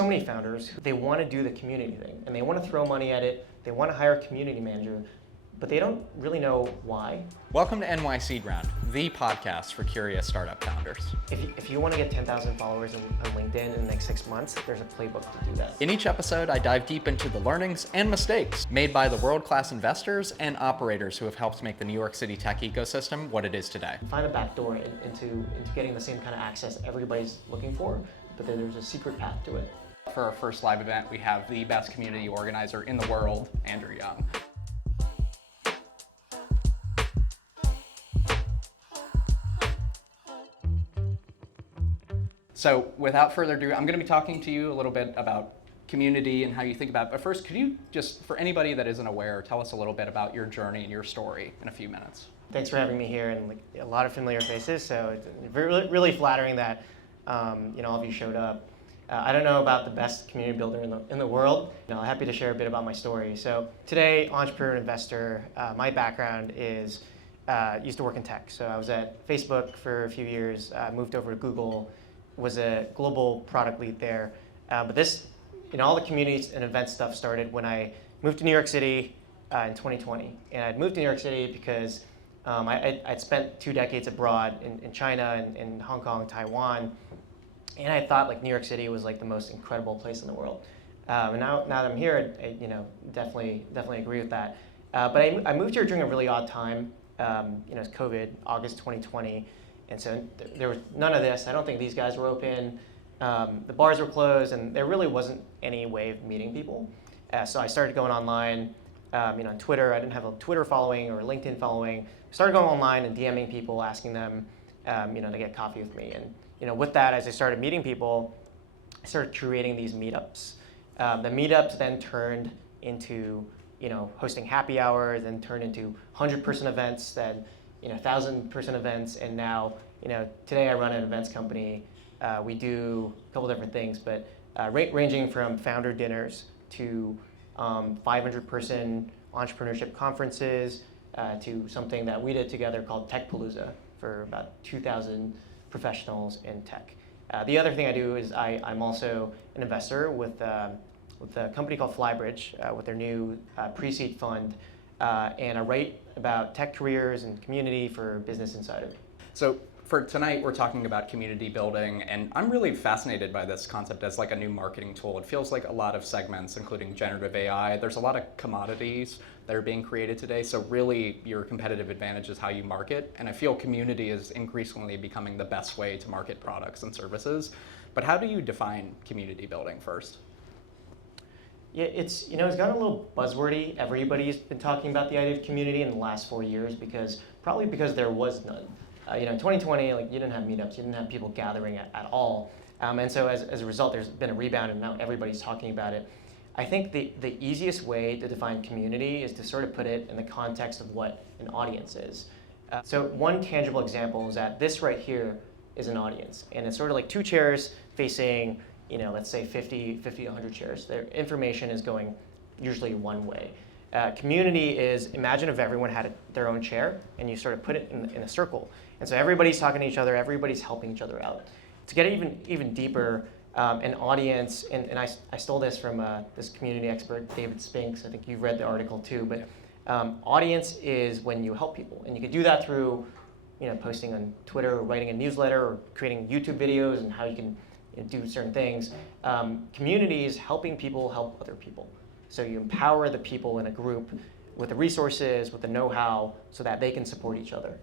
so many founders who they want to do the community thing and they want to throw money at it, they want to hire a community manager, but they don't really know why. Welcome to NYC Ground, the podcast for curious startup founders. If you want to get 10,000 followers on LinkedIn in the next 6 months, there's a playbook to do that. In each episode, I dive deep into the learnings and mistakes made by the world-class investors and operators who have helped make the New York City tech ecosystem what it is today. Find a backdoor into getting the same kind of access everybody's looking for, but then there's a secret path to it. For our first live event, we have the best community organizer in the world, Andrew Yeung. So without further ado, I'm going to be talking to you a little bit about community and how you think about it. But first, could you just, for anybody that isn't aware, tell us a little bit about your journey and your story in a few minutes? Thanks for having me here, and a lot of familiar faces, so it's really flattering that all of you showed up. I don't know about the best community builder in the world. Happy to share a bit about my story. So today, entrepreneur and investor. My background is used to work in tech. So I was at Facebook for a few years, moved over to Google, was a global product lead there. But this, all the communities and event stuff started when I moved to New York City in 2020. And I'd moved to New York City because I'd spent 2 decades abroad in China and in Hong Kong, Taiwan. And I thought New York City was the most incredible place in the world. And now that I'm here, I definitely agree with that. But I moved here during a really odd time. It's COVID, August 2020. And so there was none of this. I don't think these guys were open. The bars were closed, and there really wasn't any way of meeting people. So I started going online, on Twitter. I didn't have a Twitter following or a LinkedIn following. I started going online and DMing people, asking them, to get coffee with me. And with that, as I started meeting people, I started curating these meetups. The meetups then turned into, hosting happy hours, then turned into 100-person events, then 1,000-person events, and now, today I run an events company. We do a couple different things, but ranging from founder dinners to 500-person entrepreneurship conferences to something that we did together called Techpalooza for about 2,000 professionals in tech. The other thing I do is I'm also an investor with a company called Flybridge with their new pre-seed fund. And I write about tech careers and community for Business Insider. So for tonight, we're talking about community building, and I'm really fascinated by this concept as a new marketing tool. It feels like a lot of segments, including generative AI, there's a lot of commodities that are being created today. So really your competitive advantage is how you market. And I feel community is increasingly becoming the best way to market products and services. But how do you define community building first? Yeah, it's gotten a little buzzwordy. Everybody's been talking about the idea of community in the last 4 years because there was none. In 2020, you didn't have meetups, you didn't have people gathering at all. And so as a result, there's been a rebound and now everybody's talking about it. I think the easiest way to define community is to sort of put it in the context of what an audience is. So one tangible example is that this right here is an audience. And it's sort of like 2 chairs facing let's say 50, 100 chairs. Their information is going usually one way. Community is, imagine if everyone had their own chair and you sort of put it in a circle. And so everybody's talking to each other, everybody's helping each other out. To get even deeper, an audience, and I stole this from this community expert, David Spinks. I think you've read the article too, but audience is when you help people. And you could do that through posting on Twitter or writing a newsletter or creating YouTube videos and how you can do certain things. Community is helping people help other people. So you empower the people in a group with the resources, with the know-how, so that they can support each other.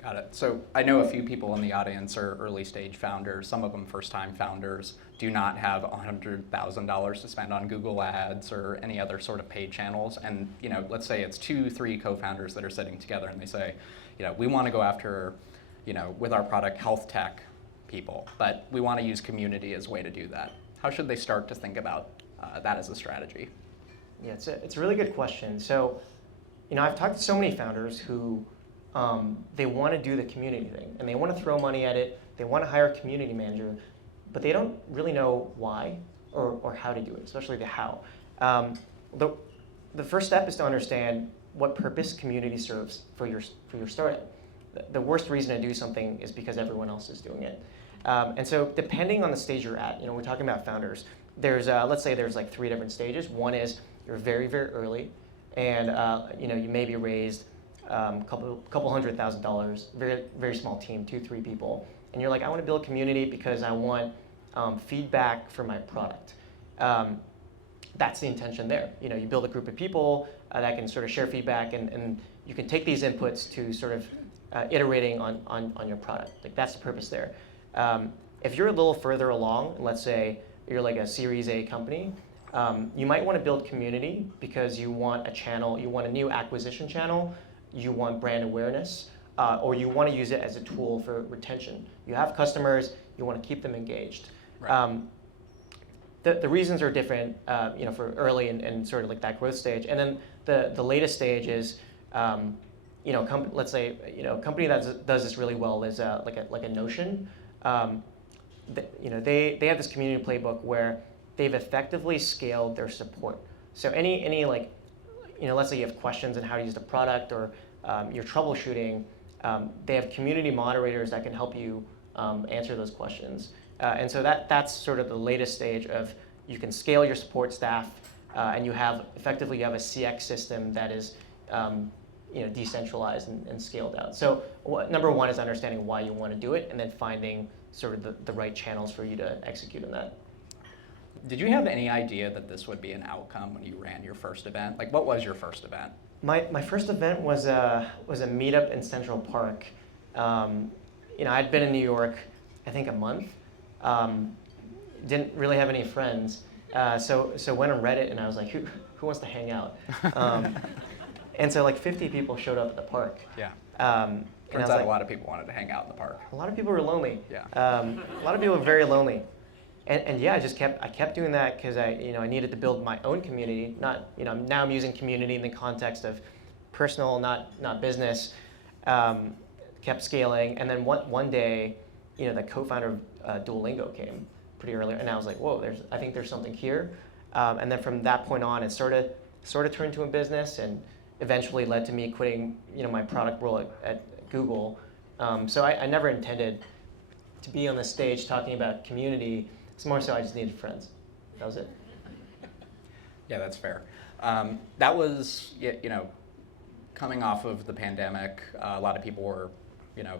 Got it. So I know a few people in the audience are early stage founders, some of them first-time founders, do not have $100,000 to spend on Google Ads or any other sort of paid channels. And let's say it's 2-3 co-founders that are sitting together and they say, we want to go after, with our product, health tech people, but we want to use community as a way to do that. How should they start to think about that as a strategy? Yeah, it's a really good question. So, I've talked to so many founders who they want to do the community thing and they want to throw money at it. They want to hire a community manager, but they don't really know why or how to do it, especially the how. The first step is to understand what purpose community serves for your startup. The worst reason to do something is because everyone else is doing it. And so depending on the stage you're at, we're talking about founders. There's let's say there's like 3 different stages. One is you're very, very early, and you maybe raised couple $100,000, very, very small team, 2-3 people, and you're like, I want to build a community because I want feedback for my product. That's the intention there. You build a group of people that can sort of share feedback, and you can take these inputs to sort of iterating on your product. Like, that's the purpose there. If you're a little further along, let's say you're like a Series A company, you might want to build community because you want a channel, you want a new acquisition channel, you want brand awareness, or you want to use it as a tool for retention. You have customers, you want to keep them engaged. Right. The reasons are different, for early and sort of like that growth stage. And then the latest stage is, let's say, a company that does this really well is like a Notion. They have this community playbook where they've effectively scaled their support. So any like, let's say you have questions on how to use the product, or you're troubleshooting, they have community moderators that can help you answer those questions. And so that's sort of the latest stage of, you can scale your support staff, and you have a CX system that is decentralized and scaled out. So number one is understanding why you want to do it, and then finding sort of the right channels for you to execute on that. Did you have any idea that this would be an outcome when you ran your first event? Like, what was your first event? My first event was a meetup in Central Park. I'd been in New York, I think a month. Didn't really have any friends, so went on Reddit, and I was like, who wants to hang out? And so like 50 people showed up at the park. Yeah. Turns out a lot of people wanted to hang out in the park. A lot of people were lonely. Yeah. A lot of people were very lonely. And yeah, I kept doing that because I needed to build my own community. Not, now I'm using community in the context of personal, not business. Kept scaling, and then one day, the co-founder of Duolingo came pretty early, and I was like, whoa, I think there's something here. And then from that point on, it sort of turned into a business, and eventually led to me quitting, my product role at Google. So I never intended to be on the stage talking about community. It's more so I just needed friends. That was it. Yeah, that's fair. That was, coming off of the pandemic, a lot of people were,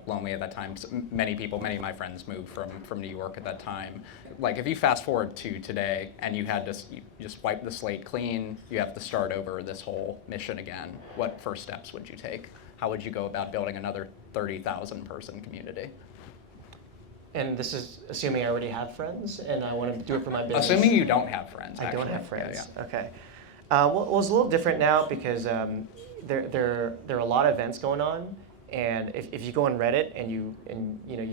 lonely at that time. So many of my friends moved from New York at that time. Like, if you fast forward to today and you just wipe the slate clean, you have to start over this whole mission again, what first steps would you take? How would you go about building another 30,000 person community? And this is assuming I already have friends and I want to do it for my business. Assuming you don't have friends, I actually. don't have friends. Yeah. Okay. Well, it's a little different now because there are a lot of events going on, and if you go on Reddit and you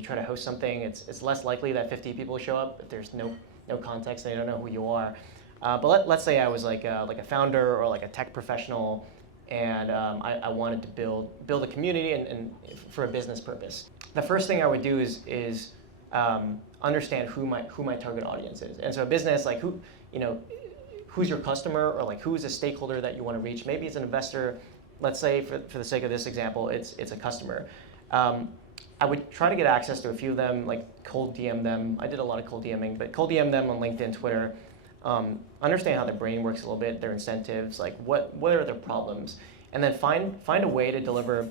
try to host something, it's less likely that 50 people show up if there's no context and they don't know who you are. But let's say I was like a founder or like a tech professional, and I wanted to build a community and for a business purpose. The first thing I would do is understand who my target audience is. And so a business, like who's your customer, or like who's a stakeholder that you want to reach. Maybe it's an investor. Let's say for the sake of this example, it's a customer. I would try to get access to a few of them, like cold DM them. I did a lot of cold DMing, but cold DM them on LinkedIn, Twitter. Understand how their brain works a little bit, their incentives, like what are their problems, and then find a way to deliver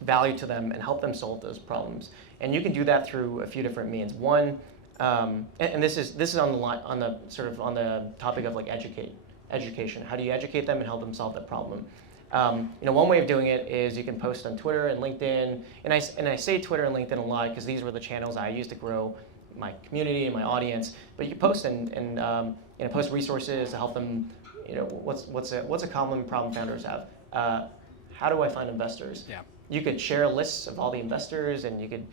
value to them and help them solve those problems. And you can do that through a few different means. One, and this is on the topic of like education. How do you educate them and help them solve the problem? One way of doing it is you can post on Twitter and LinkedIn, and I say Twitter and LinkedIn a lot because these were the channels I used to grow my community and my audience. But you post and post resources to help them. What's a common problem founders have? How do I find investors? Yeah. You could share lists of all the investors, and you could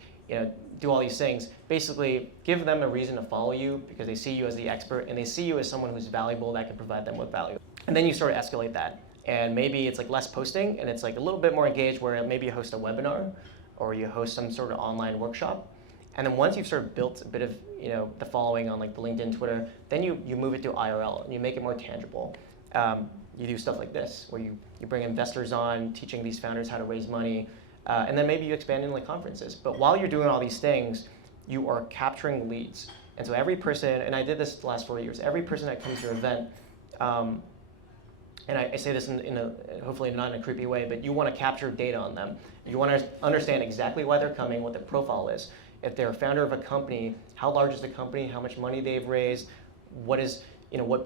do all these things. Basically, give them a reason to follow you because they see you as the expert and they see you as someone who's valuable that can provide them with value. And then you sort of escalate that. And maybe it's like less posting and it's like a little bit more engaged, where maybe you host a webinar or you host some sort of online workshop. And then once you've sort of built a bit of the following on like the LinkedIn, Twitter, then you move it to IRL and you make it more tangible. You do stuff like this, where you bring investors on, teaching these founders how to raise money, and then maybe you expand in like conferences. But while you're doing all these things, you are capturing leads. And so every person, and I did this the last 4 years, every person that comes to your event, and I say this in a, hopefully not in a creepy way, but you want to capture data on them. You want to understand exactly why they're coming, what their profile is. If they're a founder of a company, how large is the company, how much money they've raised, what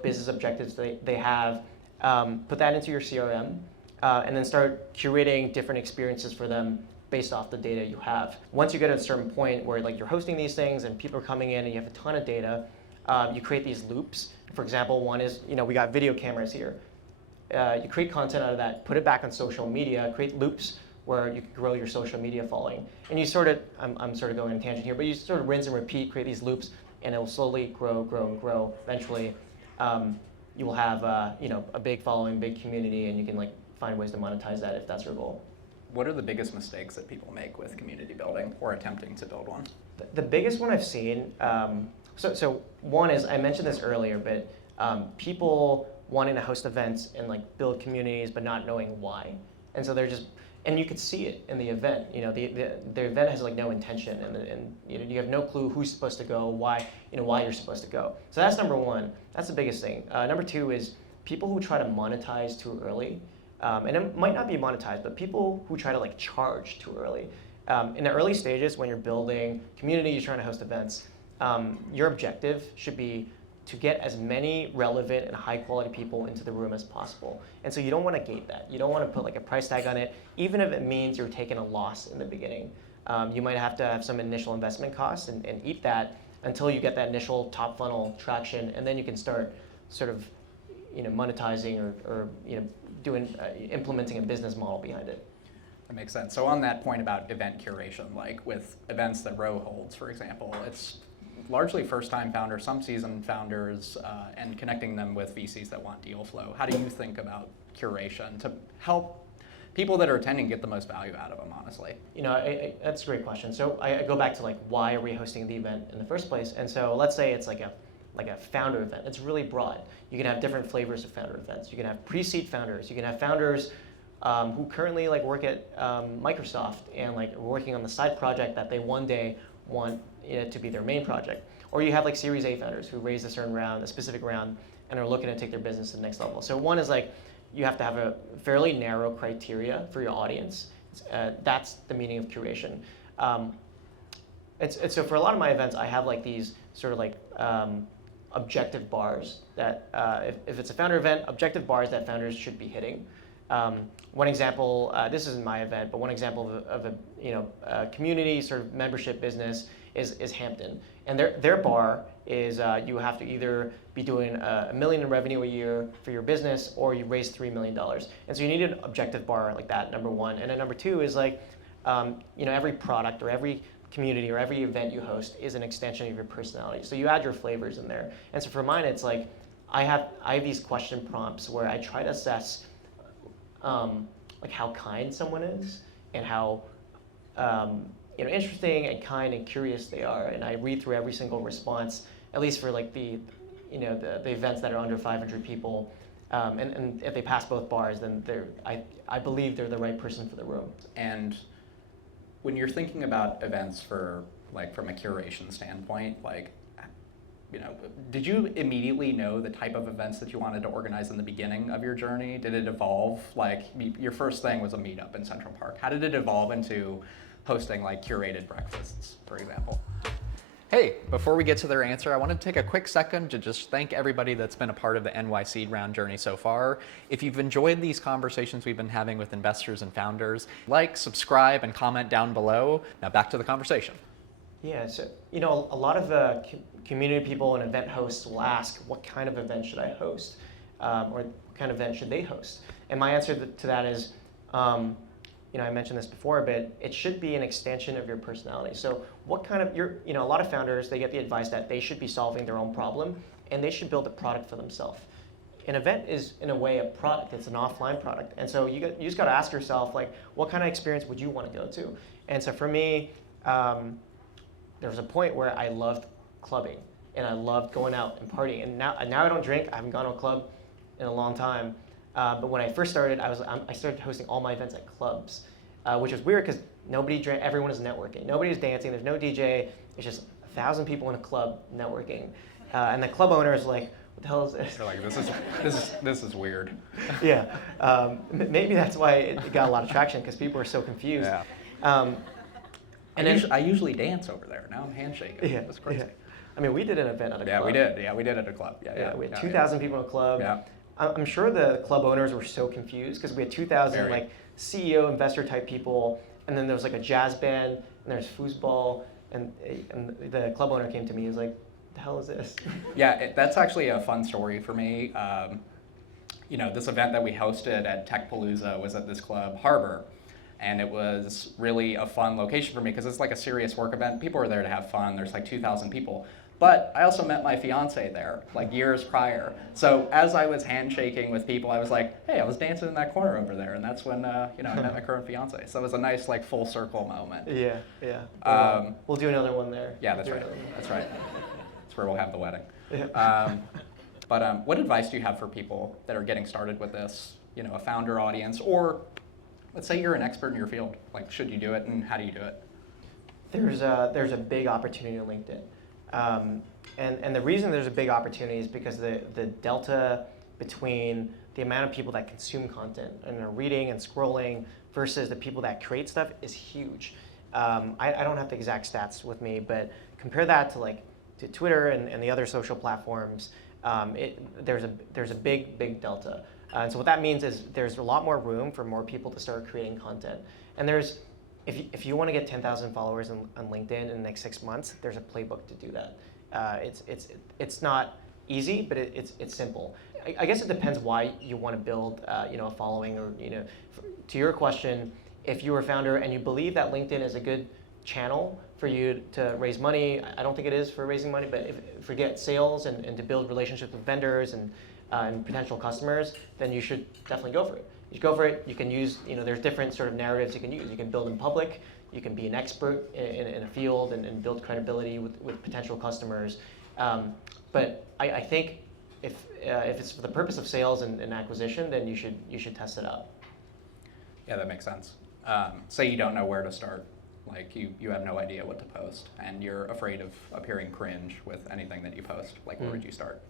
business objectives they have. Put that into your CRM, and then start curating different experiences for them based off the data you have. Once you get to a certain point where like you're hosting these things and people are coming in and you have a ton of data, you create these loops. For example, one is, we got video cameras here. You create content out of that, put it back on social media, create loops where you can grow your social media following. And you sort of, I'm sort of going on a tangent here, but you sort of rinse and repeat, create these loops, and it will slowly grow, grow, and grow. Eventually, you will have a big following, big community, and you can like find ways to monetize that if that's your goal. What are the biggest mistakes that people make with community building or attempting to build one? The biggest one I've seen, so one is, I mentioned this earlier, but people wanting to host events and like build communities, but not knowing why. And so they're just, and you could see it in the event. The event has like no intention, and you have no clue who's supposed to go, why you're supposed to go. So that's number one. That's the biggest thing. Number two is people who try to monetize too early, and it might not be monetized, but people who try to like charge too early. In the early stages, when you're building community, you're trying to host events, your objective should be to get as many relevant and high quality people into the room as possible. And so you don't want to gate that. You don't want to put like a price tag on it, even if it means you're taking a loss in the beginning. You might have to have some initial investment costs and eat that until you get that initial top funnel traction, and then you can start sort of monetizing or implementing a business model behind it. That makes sense. So on that point about event curation, like with events that Row holds, for example, it's largely first-time founders, some seasoned founders, and connecting them with VCs that want deal flow. How do you think about curation to help people that are attending get the most value out of them, honestly? That's a great question. So I go back to like, why are we hosting the event in the first place? And so let's say it's like a founder event. It's really broad. You can have different flavors of founder events. You can have pre-seed founders. You can have founders who currently like work at Microsoft and like are working on the side project that they one day want it to be their main project. Or you have like Series A founders who raise a certain round, a specific round, and are looking to take their business to the next level. So one is like, you have to have a fairly narrow criteria for your audience. That's the meaning of curation. So for a lot of my events, I have like these sort of like objective bars that, if it's a founder event, objective bars that founders should be hitting. One example, this isn't my event, but one example of a community sort of membership business is Hampton. And their bar is you have to either be doing $1 million in revenue a year for your business, or you raise $3 million. And so you need an objective bar like that, number one. And then number two is like, every product or every community or every event you host is an extension of your personality. So you add your flavors in there. And so for mine, it's like, I have these question prompts where I try to assess like how kind someone is and how interesting and kind and curious they are. And I read through every single response, at least for like the events that are under 500 people. And if they pass both bars, then I believe they're the right person for the room. And when you're thinking about events from a curation standpoint, did you immediately know the type of events that you wanted to organize in the beginning of your journey? Did it evolve? Like your first thing was a meetup in Central Park. How did it evolve into hosting like curated breakfasts, for example? Hey, before we get to their answer, I wanted to take a quick second to just thank everybody that's been a part of the NYC round journey so far. If you've enjoyed these conversations we've been having with investors and founders, like, subscribe, and comment down below. Now back to the conversation. Yeah, so a lot of community people and event hosts will ask, what kind of event should I host? Or what kind of event should they host? And my answer to that is, I mentioned this before, but it should be an extension of your personality. So what kind of, a lot of founders, they get the advice that they should be solving their own problem and they should build a product for themselves. An event is, in a way, a product. It's an offline product. And so you just got to ask yourself, like, what kind of experience would you want to go to? And so for me, there was a point where I loved clubbing and I loved going out and partying. And now I don't drink. I haven't gone to a club in a long time. But when I first started, I started hosting all my events at clubs, which was weird because nobody drank. Everyone is networking. Nobody's dancing. There's no DJ. It's just 1,000 people in a club networking. And the club owner is like, what the hell is this? They're like, this is weird. Yeah, maybe that's why it got a lot of traction, because people were so confused. Yeah. I usually dance over there. Now I'm handshaking. Yeah, That's crazy. yeah. I mean, we did an event at a club. Yeah, we did. Yeah, we did at a club. Yeah. We had 2,000 people in a club. Yeah. I'm sure the club owners were so confused, because we had 2,000 Very. like CEO investor type people, and then there was like a jazz band, and there's foosball, and the club owner came to me. He was like, "The hell is this?" Yeah, that's actually a fun story for me. This event that we hosted at Techpalooza was at this club, Harbor. And it was really a fun location for me because it's like a serious work event. People are there to have fun. There's like 2,000 people. But I also met my fiance there, like years prior. So as I was handshaking with people, I was like, hey, I was dancing in that corner over there. And that's when, I met my current fiance. So it was a nice, like, full circle moment. Yeah. We'll do another one there. Yeah, that's right. That's right. That's where we'll have the wedding. Yeah. But what advice do you have for people that are getting started with this, a founder audience, or let's say you're an expert in your field, like should you do it and how do you do it? There's a big opportunity on LinkedIn. And the reason there's a big opportunity is because the delta between the amount of people that consume content and are reading and scrolling versus the people that create stuff is huge. I don't have the exact stats with me, but compare that to Twitter and the other social platforms. There's a big delta. And so what that means is there's a lot more room for more people to start creating content. And if you want to get 10,000 followers on LinkedIn in the next 6 months, there's a playbook to do that. It's not easy, but it's simple. I guess it depends why you want to build a following, or to your question, if you're a founder and you believe that LinkedIn is a good channel for you to raise money. I don't think it is for raising money, but if you get sales and to build relationships with vendors and potential customers, then you should definitely go for it. You go for it. You can use, there's different sort of narratives you can use. You can build in public. You can be an expert in a field and build credibility with potential customers. But I think if it's for the purpose of sales and acquisition, then you should test it out. Yeah, that makes sense. Say you don't know where to start. Like you have no idea what to post, and you're afraid of appearing cringe with anything that you post. Like, where would you start?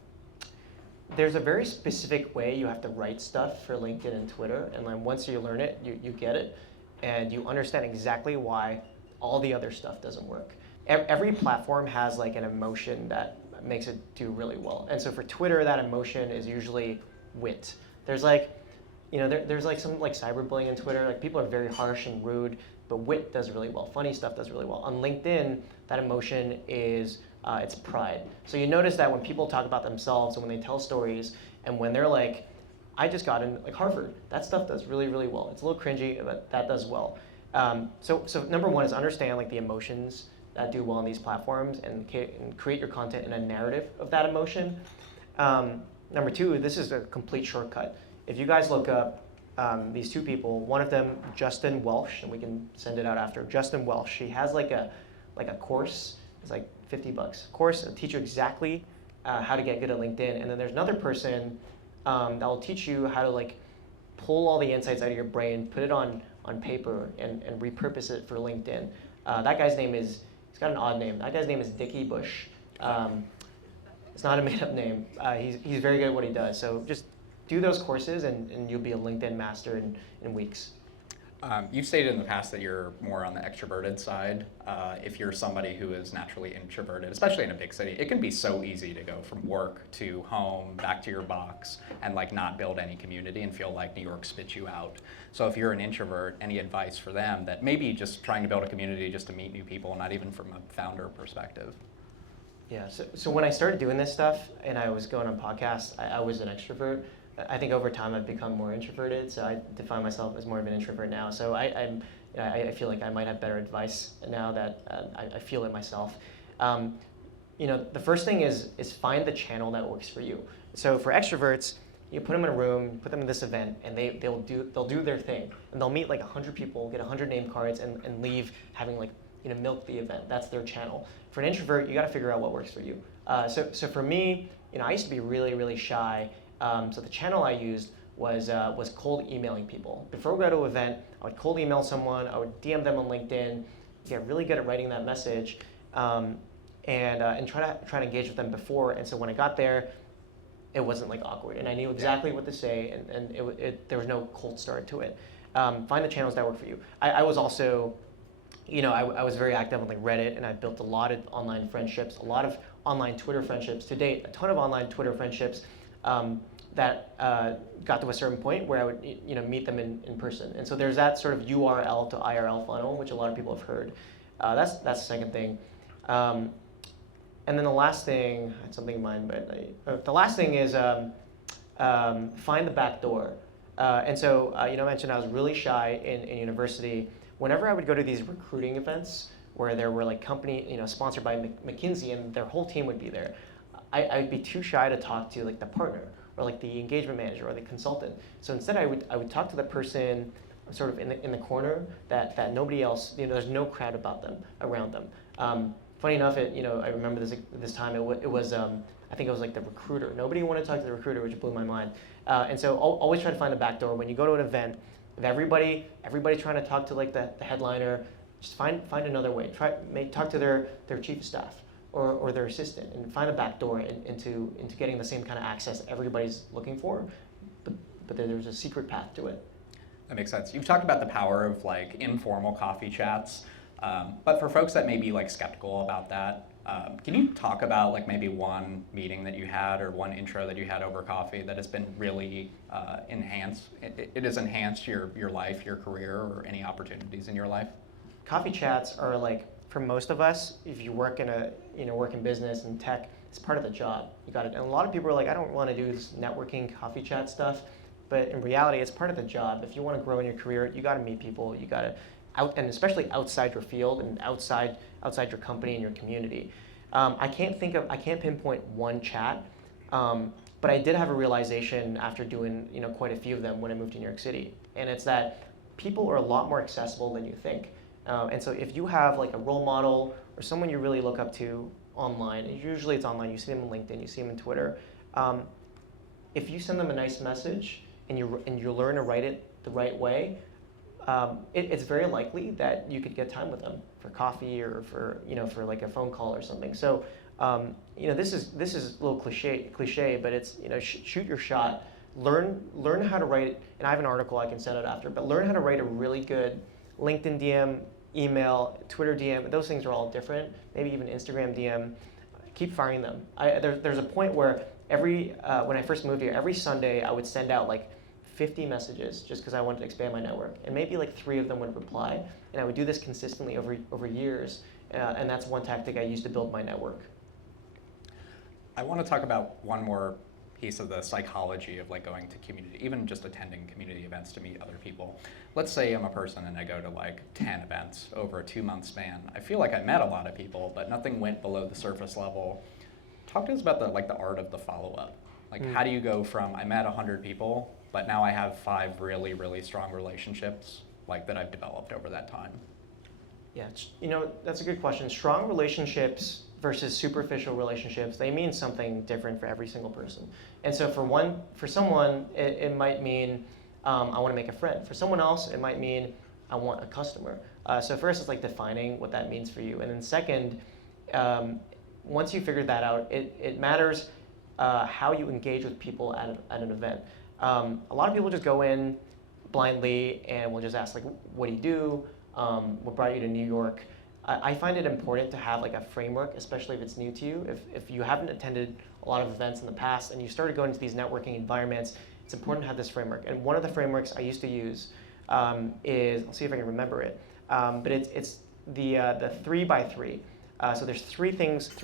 There's a very specific way you have to write stuff for LinkedIn and Twitter, and then once you learn it, you get it, and you understand exactly why all the other stuff doesn't work. Every platform has like an emotion that makes it do really well, and so for Twitter, that emotion is usually wit. There's there's like some like cyberbullying in Twitter. Like people are very harsh and rude, but wit does really well. Funny stuff does really well. On LinkedIn, that emotion is it's pride. So you notice that when people talk about themselves and when they tell stories, and when they're like, I just got in like Harvard, that stuff does really, really well. It's a little cringy, but that does well. So number one is understand like the emotions that do well on these platforms and create your content in a narrative of that emotion. Number two, this is a complete shortcut. If you guys look up these two people, one of them, Justin Welsh, and we can send it out after. Justin Welsh, he has like a course. It's like $50 course. It'll teach you exactly how to get good at LinkedIn. And then there's another person that will teach you how to like pull all the insights out of your brain, put it on paper, and repurpose it for LinkedIn. That guy's name is, he's got an odd name. That guy's name is Dickie Bush. It's not a made-up name. He's very good at what he does. So just do those courses and you'll be a LinkedIn master in weeks. You've stated in the past that you're more on the extroverted side. If you're somebody who is naturally introverted, especially in a big city, it can be so easy to go from work to home, back to your box, and like not build any community and feel like New York spits you out. So if you're an introvert, any advice for them that maybe just trying to build a community just to meet new people, not even from a founder perspective? Yeah, so when I started doing this stuff and I was going on podcasts, I was an extrovert. I think over time I've become more introverted, so I define myself as more of an introvert now. So I feel like I might have better advice now that I feel it myself. The first thing is find the channel that works for you. So for extroverts, you put them in a room, put them in this event, and they'll do their thing, and they'll meet like 100 people, get 100 name cards, and leave having like milk the event. That's their channel. For an introvert, you got to figure out what works for you. So for me, I used to be really, really shy. So the channel I used was cold emailing people. Before we go to an event, I would cold email someone, I would DM them on LinkedIn, get really good at writing that message, and try to engage with them before. And so when I got there, it wasn't like awkward, and I knew exactly what to say, and there was no cold start to it. Find the channels that work for you. I was also, I was very active on like Reddit, and I built a lot of online friendships, a lot of online Twitter friendships. To date, a ton of online Twitter friendships that got to a certain point where I would meet them in person. And so there's that sort of URL to IRL funnel, which a lot of people have heard. That's the second thing. And then the last thing, I had something in mind, but the last thing is find the back door. And so, I mentioned I was really shy in university. Whenever I would go to these recruiting events where there were like company, sponsored by McKinsey, and their whole team would be there, I'd be too shy to talk to like the partner or like the engagement manager or the consultant. So instead, I would talk to the person sort of in the corner that nobody else, there's no crowd around them. Funny enough, I remember this time. It was I think it was like the recruiter. Nobody wanted to talk to the recruiter, which blew my mind. And so always try to find a back door when you go to an event. If everybody trying to talk to like the headliner, just find another way. Talk to their chief of staff or their assistant, and find a back door into getting the same kind of access everybody's looking for. But there's a secret path to it. That makes sense. You've talked about the power of like informal coffee chats, but for folks that may be like skeptical about that, can you talk about like maybe one meeting that you had or one intro that you had over coffee that has been really enhanced? It has enhanced your life, your career, or any opportunities in your life? Coffee chats are like, for most of us, if you work in business and tech, it's part of the job. You got it. And a lot of people are like, I don't want to do this networking coffee chat stuff. But in reality, it's part of the job. If you want to grow in your career, you got to meet people. You got to and especially outside your field and outside your company and your community. I can't pinpoint one chat, but I did have a realization after doing quite a few of them when I moved to New York City, and it's that people are a lot more accessible than you think. And so if you have like a role model or someone you really look up to online, and usually it's online, you see them on LinkedIn, you see them on Twitter. If you send them a nice message and you learn to write it the right way, it's very likely that you could get time with them for coffee or for like a phone call or something. So this is a little cliche, but it's shoot your shot. Learn how to write, and I have an article I can send out after. But learn how to write a really good LinkedIn DM, email, Twitter DM. Those things are all different. Maybe even Instagram DM. Keep firing them. There's a point where when I first moved here, every Sunday I would send out like 50 messages just because I wanted to expand my network, and maybe like 3 of them would reply, and I would do this consistently over years, and that's one tactic I used to build my network. I want to talk about one more piece of the psychology of like going to community, even just attending community events to meet other people. Let's say I'm a person and I go to like 10 events over a 2-month span. I feel like I met a lot of people, but nothing went below the surface level. Talk to us about the art of the follow-up. Like how do you go from I met 100 people, but now I have 5 really, really strong relationships like that I've developed over that time? Yeah, that's a good question. Strong relationships versus superficial relationships, they mean something different for every single person. And so for someone, it might mean I want to make a friend. For someone else, it might mean I want a customer. So first, it's like defining what that means for you. And then second, once you figure that out, it matters how you engage with people at an event. A lot of people just go in blindly and will just ask like, what do you do? What brought you to New York? I find it important to have like a framework, especially if it's new to you. If you haven't attended a lot of events in the past and you started going to these networking environments, it's important to have this framework. And one of the frameworks I used to use is, I'll see if I can remember it, but it's the 3x3. So there's 3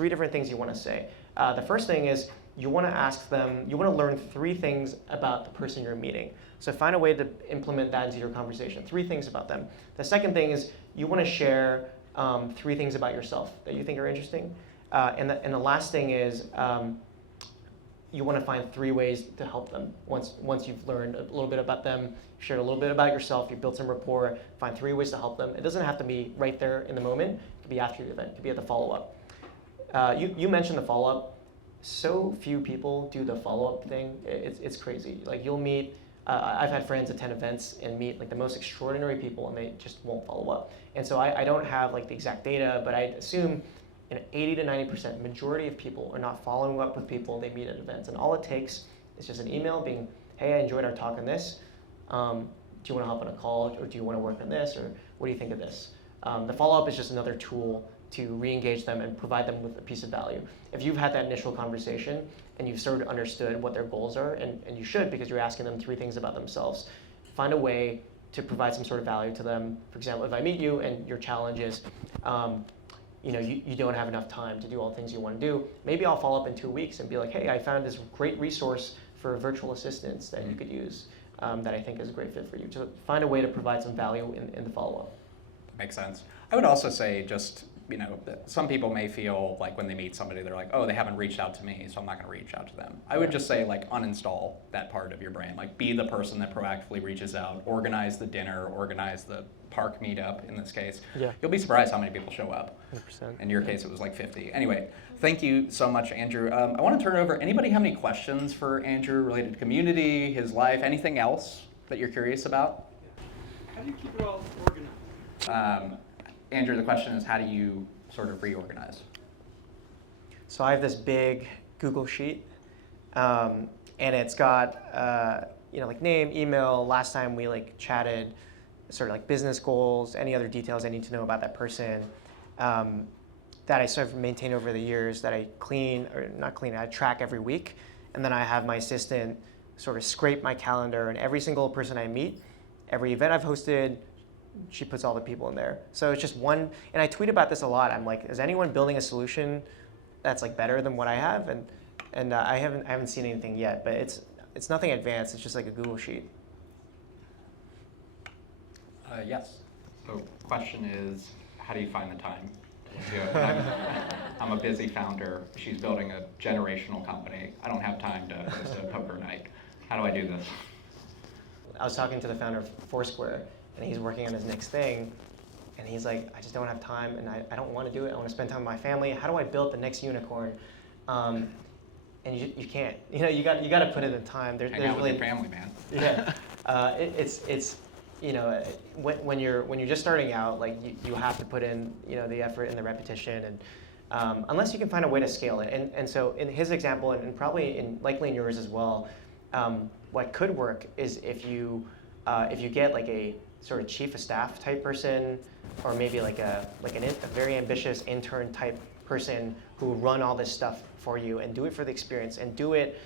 different things you want to say. The first thing is you want to learn 3 things about the person you're meeting. So find a way to implement that into your conversation. 3 things about them. The second thing is you want to share 3 things about yourself that you think are interesting. And the last thing is you want to find 3 ways to help them. Once you've learned a little bit about them, shared a little bit about yourself, you've built some rapport, find 3 ways to help them. It doesn't have to be right there in the moment. It could be after the event. It could be at the follow-up. You mentioned the follow-up. So few people do the follow-up thing. It's crazy. Like you'll meet, I've had friends attend events and meet like the most extraordinary people and they just won't follow up. And so I don't have like the exact data, but I assume and 80 to 90%, majority of people are not following up with people they meet at events. And all it takes is just an email being, hey, I enjoyed our talk on this. Do you want to hop on a call, or do you want to work on this, or what do you think of this? The follow-up is just another tool to re-engage them and provide them with a piece of value. If you've had that initial conversation and you've sort of understood what their goals are, and you should, because you're asking them 3 things about themselves, find a way to provide some sort of value to them. For example, if I meet you and your challenge is, you don't have enough time to do all the things you want to do, maybe I'll follow up in 2 weeks and be like, hey, I found this great resource for virtual assistants that you could use that I think is a great fit for you. So find a way to provide some value in the follow-up. Makes sense. I would also say just, that some people may feel like when they meet somebody, they're like, oh, they haven't reached out to me, so I'm not going to reach out to them. I would just say, like, uninstall that part of your brain. Like, be the person that proactively reaches out, organize the dinner, organize the park meetup in this case. Yeah. You'll be surprised how many people show up. 100%. In your case, it was like 50. Anyway, thank you so much, Andrew. I want to turn it over. Anybody have any questions for Andrew related to community, his life, anything else that you're curious about? How do you keep it all organized? Andrew, the question is, how do you sort of reorganize? So I have this big Google sheet, and it's got like name, email, last time we like chatted, sort of like business goals, any other details I need to know about that person, that I sort of maintain over the years, that I I track every week, and then I have my assistant sort of scrape my calendar, and every single person I meet, every event I've hosted, she puts all the people in there. So it's just one, and I tweet about this a lot. I'm like, is anyone building a solution that's like better than what I have? And I haven't seen anything yet, but it's nothing advanced. It's just like a Google sheet. Yes. So question is, how do you find the time to do it? I'm a busy founder. She's building a generational company. I don't have time to host a poker night. How do I do this? I was talking to the founder of Foursquare, and he's working on his next thing, and he's like, I just don't have time, and I don't want to do it. I want to spend time with my family. How do I build the next unicorn? And you can't. You got to put in the time. Hang out with your family, man. Yeah, when you're just starting out, like you have to put in the effort and the repetition, and unless you can find a way to scale it. And so in his example, and probably likely in yours as well, what could work is if you get like a sort of chief of staff type person, or maybe like a very ambitious intern type person who run all this stuff for you and do it for the experience and do it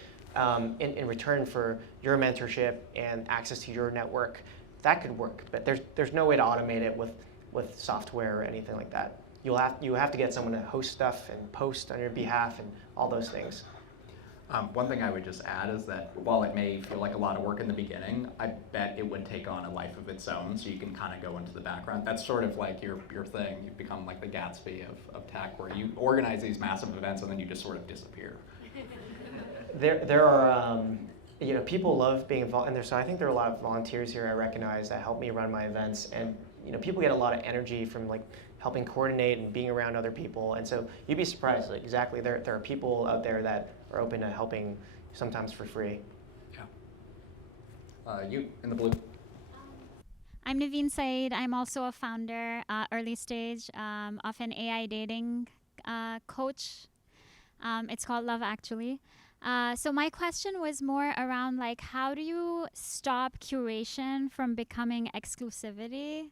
in return for your mentorship and access to your network. That could work, but there's no way to automate it with software or anything like that. You have to get someone to host stuff and post on your behalf and all those things. One thing I would just add is that while it may feel like a lot of work in the beginning, I bet it would take on a life of its own, so you can kind of go into the background. That's sort of like your thing. You've become like the Gatsby of tech, where you organize these massive events and then you just sort of disappear. There are people love being involved, and so I think there are a lot of volunteers here I recognize that help me run my events, and people get a lot of energy from like helping coordinate and being around other people, and so you'd be surprised. Like exactly, there are people out there that are open to helping, sometimes for free. Yeah. You in the blue. I'm Naveen Saeed. I'm also a founder, early stage, of an AI dating coach. It's called Love Actually. So my question was more around like, how do you stop curation from becoming exclusivity?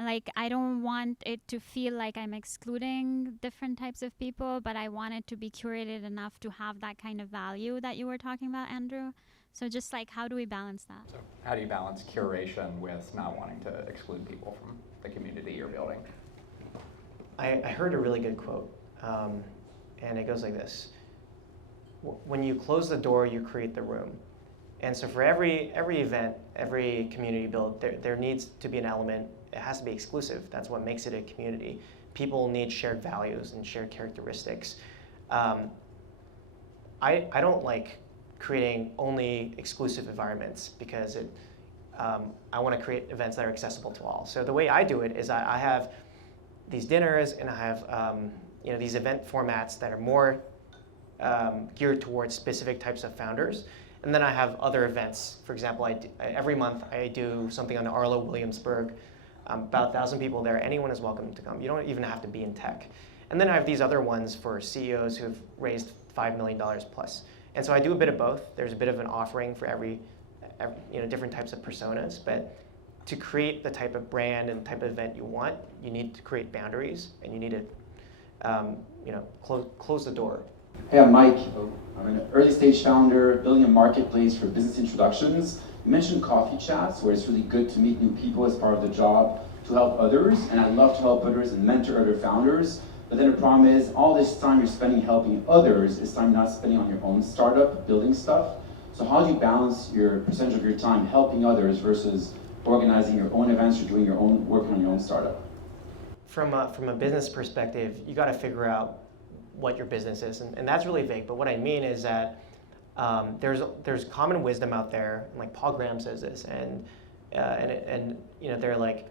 Like, I don't want it to feel like I'm excluding different types of people, but I want it to be curated enough to have that kind of value that you were talking about, Andrew. So just like, how do we balance that? So how do you balance curation with not wanting to exclude people from the community you're building? I heard a really good quote, and it goes like this. When you close the door, you create the room. And so for every event, every community build, there needs to be an element. It has to be exclusive. That's what makes it a community. People need shared values and shared characteristics. I don't like creating only exclusive environments because I want to create events that are accessible to all. So the way I do it is I have these dinners, and I have these event formats that are more geared towards specific types of founders. And then I have other events. For example, every month I do something on Arlo Williamsburg. About 1,000 people there. Anyone is welcome to come. You don't even have to be in tech. And then I have these other ones for CEOs who have raised $5 million plus. And so I do a bit of both. There's a bit of an offering for every different types of personas, but to create the type of brand and type of event you want, you need to create boundaries, and you need to close the door. Hey, I'm Mike. I'm an early stage founder building a marketplace for business introductions. You mentioned coffee chats, where it's really good to meet new people as part of the job to help others, and I love to help others and mentor other founders. But then the problem is, all this time you're spending helping others is time not spending on your own startup, building stuff. So how do you balance your percentage of your time helping others versus organizing your own events or doing your own work on your own startup? From a business perspective, you got to figure out what your business is, and that's really vague. But what I mean is that there's common wisdom out there, and like Paul Graham says this, and they're like,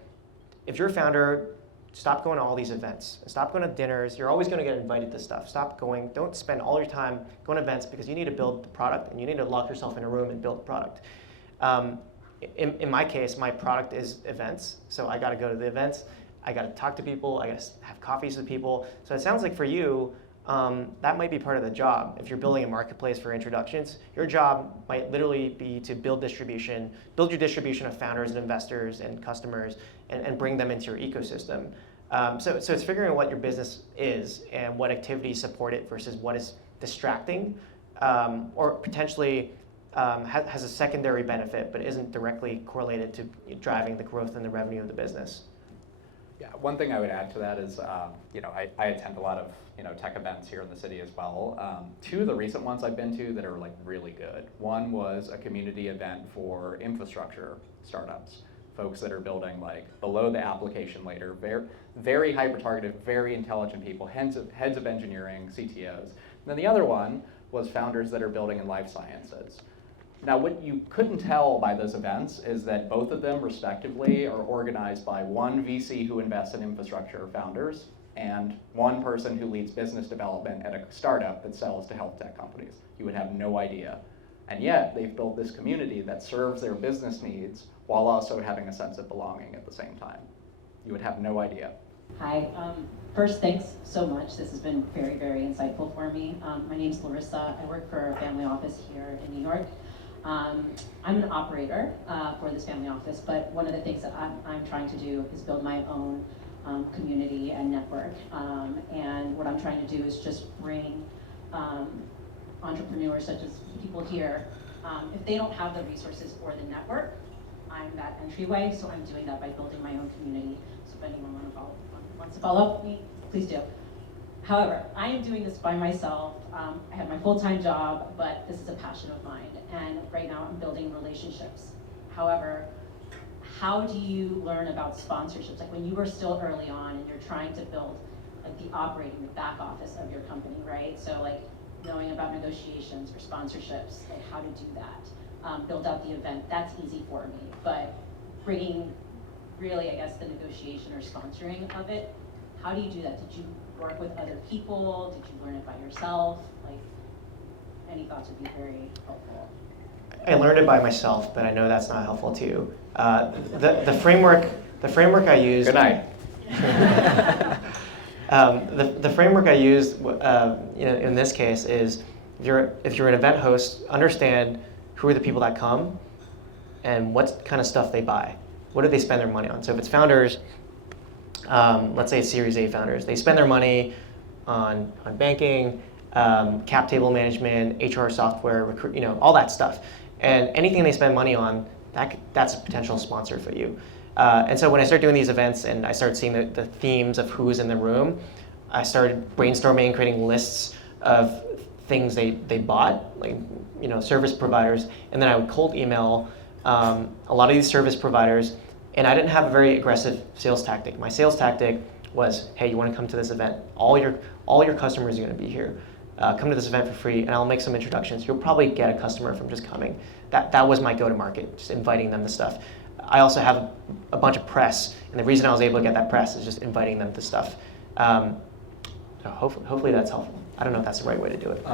if you're a founder, stop going to all these events, stop going to dinners. You're always going to get invited to stuff. Stop going. Don't spend all your time going to events, because you need to build the product, and you need to lock yourself in a room and build the product. In my case, my product is events, so I got to go to the events. I got to talk to people. I got to have coffees with people. So it sounds like for you, that might be part of the job. If you're building a marketplace for introductions, your job might literally be to build your distribution of founders and investors and customers, and bring them into your ecosystem. So it's figuring out what your business is and what activities support it versus what is distracting, or potentially has a secondary benefit but isn't directly correlated to driving the growth and the revenue of the business. Yeah, one thing I would add to that is, I attend a lot of tech events here in the city as well. Two of the recent ones I've been to that are like really good. One was a community event for infrastructure startups, folks that are building like below the application layer, very hyper targeted, very intelligent people, heads of engineering, CTOs. And then the other one was founders that are building in life sciences. Now, what you couldn't tell by those events is that both of them, respectively, are organized by one VC who invests in infrastructure founders and one person who leads business development at a startup that sells to health tech companies. You would have no idea. And yet, they've built this community that serves their business needs while also having a sense of belonging at the same time. You would have no idea. Hi. First, thanks so much. This has been very, very insightful for me. My name's Larissa. I work for a family office here in New York. I'm an operator for this family office, but one of the things that I'm trying to do is build my own community and network. And what I'm trying to do is just bring entrepreneurs such as people here. If they don't have the resources or the network, I'm that entryway, so I'm doing that by building my own community. So if anyone wants to follow up with me, please do. However, I am doing this by myself. I have my full-time job, but this is a passion of mine. And right now I'm building relationships. However, how do you learn about sponsorships? Like when you were still early on and you're trying to build like the back office of your company, right? So like knowing about negotiations or sponsorships, like how to do that. Build out the event, that's easy for me. But bringing really, I guess, the negotiation or sponsoring of it, how do you do that? Did you work with other people? Did you learn it by yourself? Like, any thoughts would be very helpful. I learned it by myself, but I know that's not helpful to you. The framework I used. Good night. The framework I used, in this case, is if you're an event host, understand who are the people that come, and what kind of stuff they buy. What do they spend their money on? So if it's founders, let's say it's Series A founders, they spend their money on banking, cap table management, HR software, all that stuff. And anything they spend money on, that's a potential sponsor for you. And so when I started doing these events and I started seeing the themes of who's in the room, I started brainstorming and creating lists of things they bought, like service providers, and then I would cold email a lot of these service providers, and I didn't have a very aggressive sales tactic. My sales tactic was, hey, you want to come to this event? All your customers are going to be here. Come to this event for free, and I'll make some introductions. You'll probably get a customer from just coming. That was my go-to-market, just inviting them to stuff. I also have a bunch of press, and the reason I was able to get that press is just inviting them to stuff. So hopefully that's helpful. I don't know if that's the right way to do it.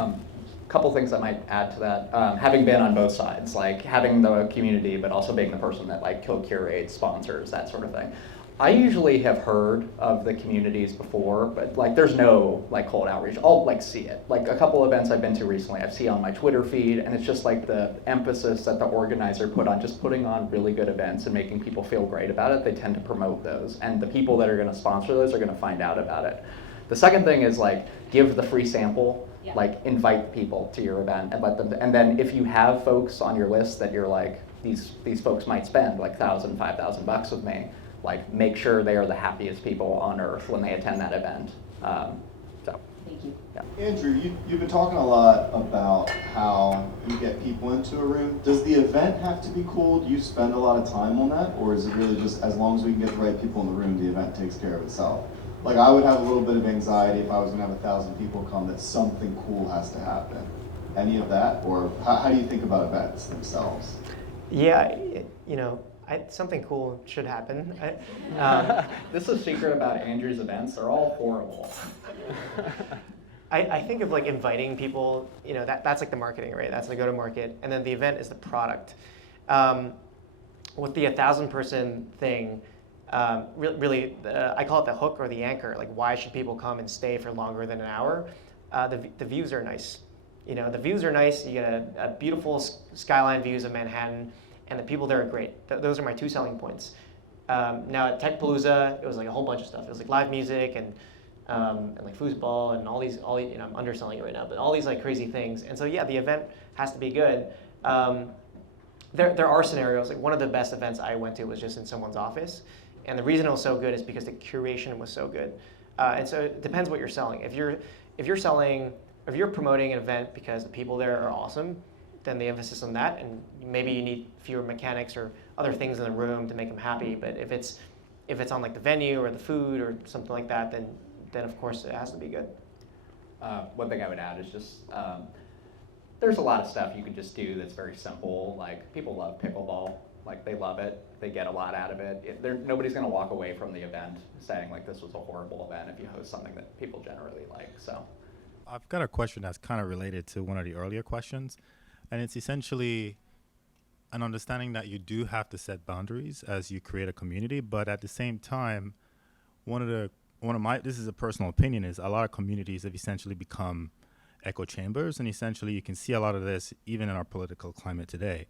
Couple things I might add to that. Having been on both sides, like having the community, but also being the person that like curates, sponsors, that sort of thing. I usually have heard of the communities before, but like there's no like cold outreach. I'll like see it. Like a couple events I've been to recently, I've seen on my Twitter feed, and it's just like the emphasis that the organizer put on just putting on really good events and making people feel great about it. They tend to promote those, and the people that are going to sponsor those are going to find out about it. The second thing is like give the free sample. Yeah. Like invite people to your event and let them. And then if you have folks on your list that you're like these folks might spend like $1,000, $5,000 with me. Like make sure they are the happiest people on earth when they attend that event. So. Thank you. Yeah. Andrew, you've been talking a lot about how you get people into a room. Does the event have to be cool? Do you spend a lot of time on that? Or is it really just as long as we can get the right people in the room, the event takes care of itself? Like I would have a little bit of anxiety if I was gonna have 1,000 people come that something cool has to happen. Any of that? Or how do you think about events themselves? Yeah, you know, something cool should happen. This is a secret about Andrew's events. They're all horrible. I think of like inviting people, you know, that's like the marketing, right? That's the go-to-market, and then the event is the product. With the 1,000-person thing, really, I call it the hook or the anchor. Like, why should people come and stay for longer than an hour? The views are nice. You know, the views are nice. You get a beautiful skyline views of Manhattan, and the people there are great. Those are my 2 selling points. Now at Techpalooza, it was like a whole bunch of stuff. It was like live music and like foosball and all these, you know, I'm underselling it right now, but all these like crazy things. And so yeah, the event has to be good. There are scenarios. Like one of the best events I went to was just in someone's office, and the reason it was so good is because the curation was so good. And so it depends what you're selling. If you're promoting an event because the people there are awesome, then the emphasis on that, and maybe you need fewer mechanics or other things in the room to make them happy. But if it's on like the venue or the food or something like that, then of course it has to be good. One thing I would add is just there's a lot of stuff you can just do that's very simple. Like people love pickleball. Like they love it. They get a lot out of it. Nobody's going to walk away from the event saying like this was a horrible event if you host something that people generally like. So I've got a question that's kind of related to one of the earlier questions, and it's essentially an understanding that you do have to set boundaries as you create a community, but at the same time, one of my, this is a personal opinion, is a lot of communities have essentially become echo chambers, and essentially you can see a lot of this even in our political climate today.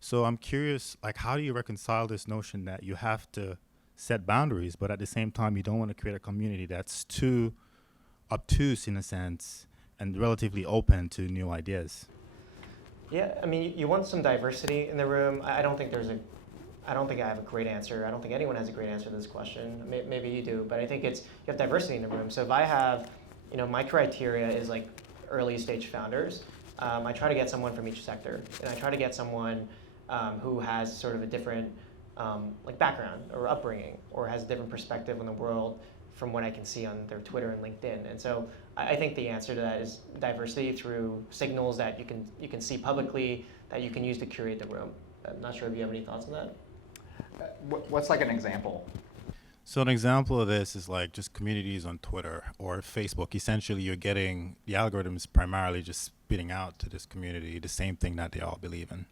So I'm curious, like, how do you reconcile this notion that you have to set boundaries, but at the same time you don't want to create a community that's too obtuse in a sense and relatively open to new ideas? Yeah, I mean, you want some diversity in the room. I don't think I have a great answer. I don't think anyone has a great answer to this question. Maybe you do, but I think you have diversity in the room. So if I have, you know, my criteria is like early stage founders. I try to get someone from each sector, and I try to get someone who has sort of a different like background or upbringing, or has a different perspective on the world from what I can see on their Twitter and LinkedIn. And so I think the answer to that is diversity through signals that you can see publicly that you can use to curate the room. I'm not sure if you have any thoughts on that. What's like an example? So an example of this is like just communities on Twitter or Facebook. Essentially, you're getting the algorithms primarily just spitting out to this community the same thing that they all believe in.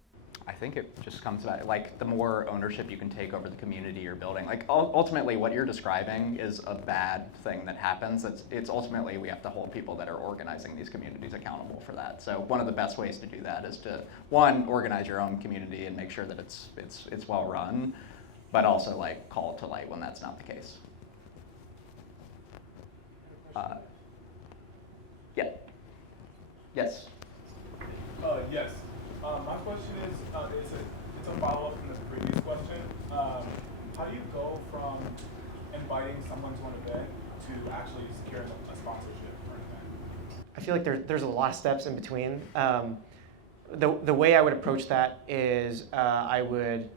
I think it just comes back, like the more ownership you can take over the community you're building. Like ultimately what you're describing is a bad thing that happens. It's ultimately we have to hold people that are organizing these communities accountable for that. So one of the best ways to do that is to, one, organize your own community and make sure that it's well run, but also like call it to light when that's not the case. Yeah. Yes. Yes. My question is, it's a follow-up from the previous question. How do you go from inviting someone to an event to actually securing a sponsorship for an event? I feel like there's a lot of steps in between. The way I would approach that is I would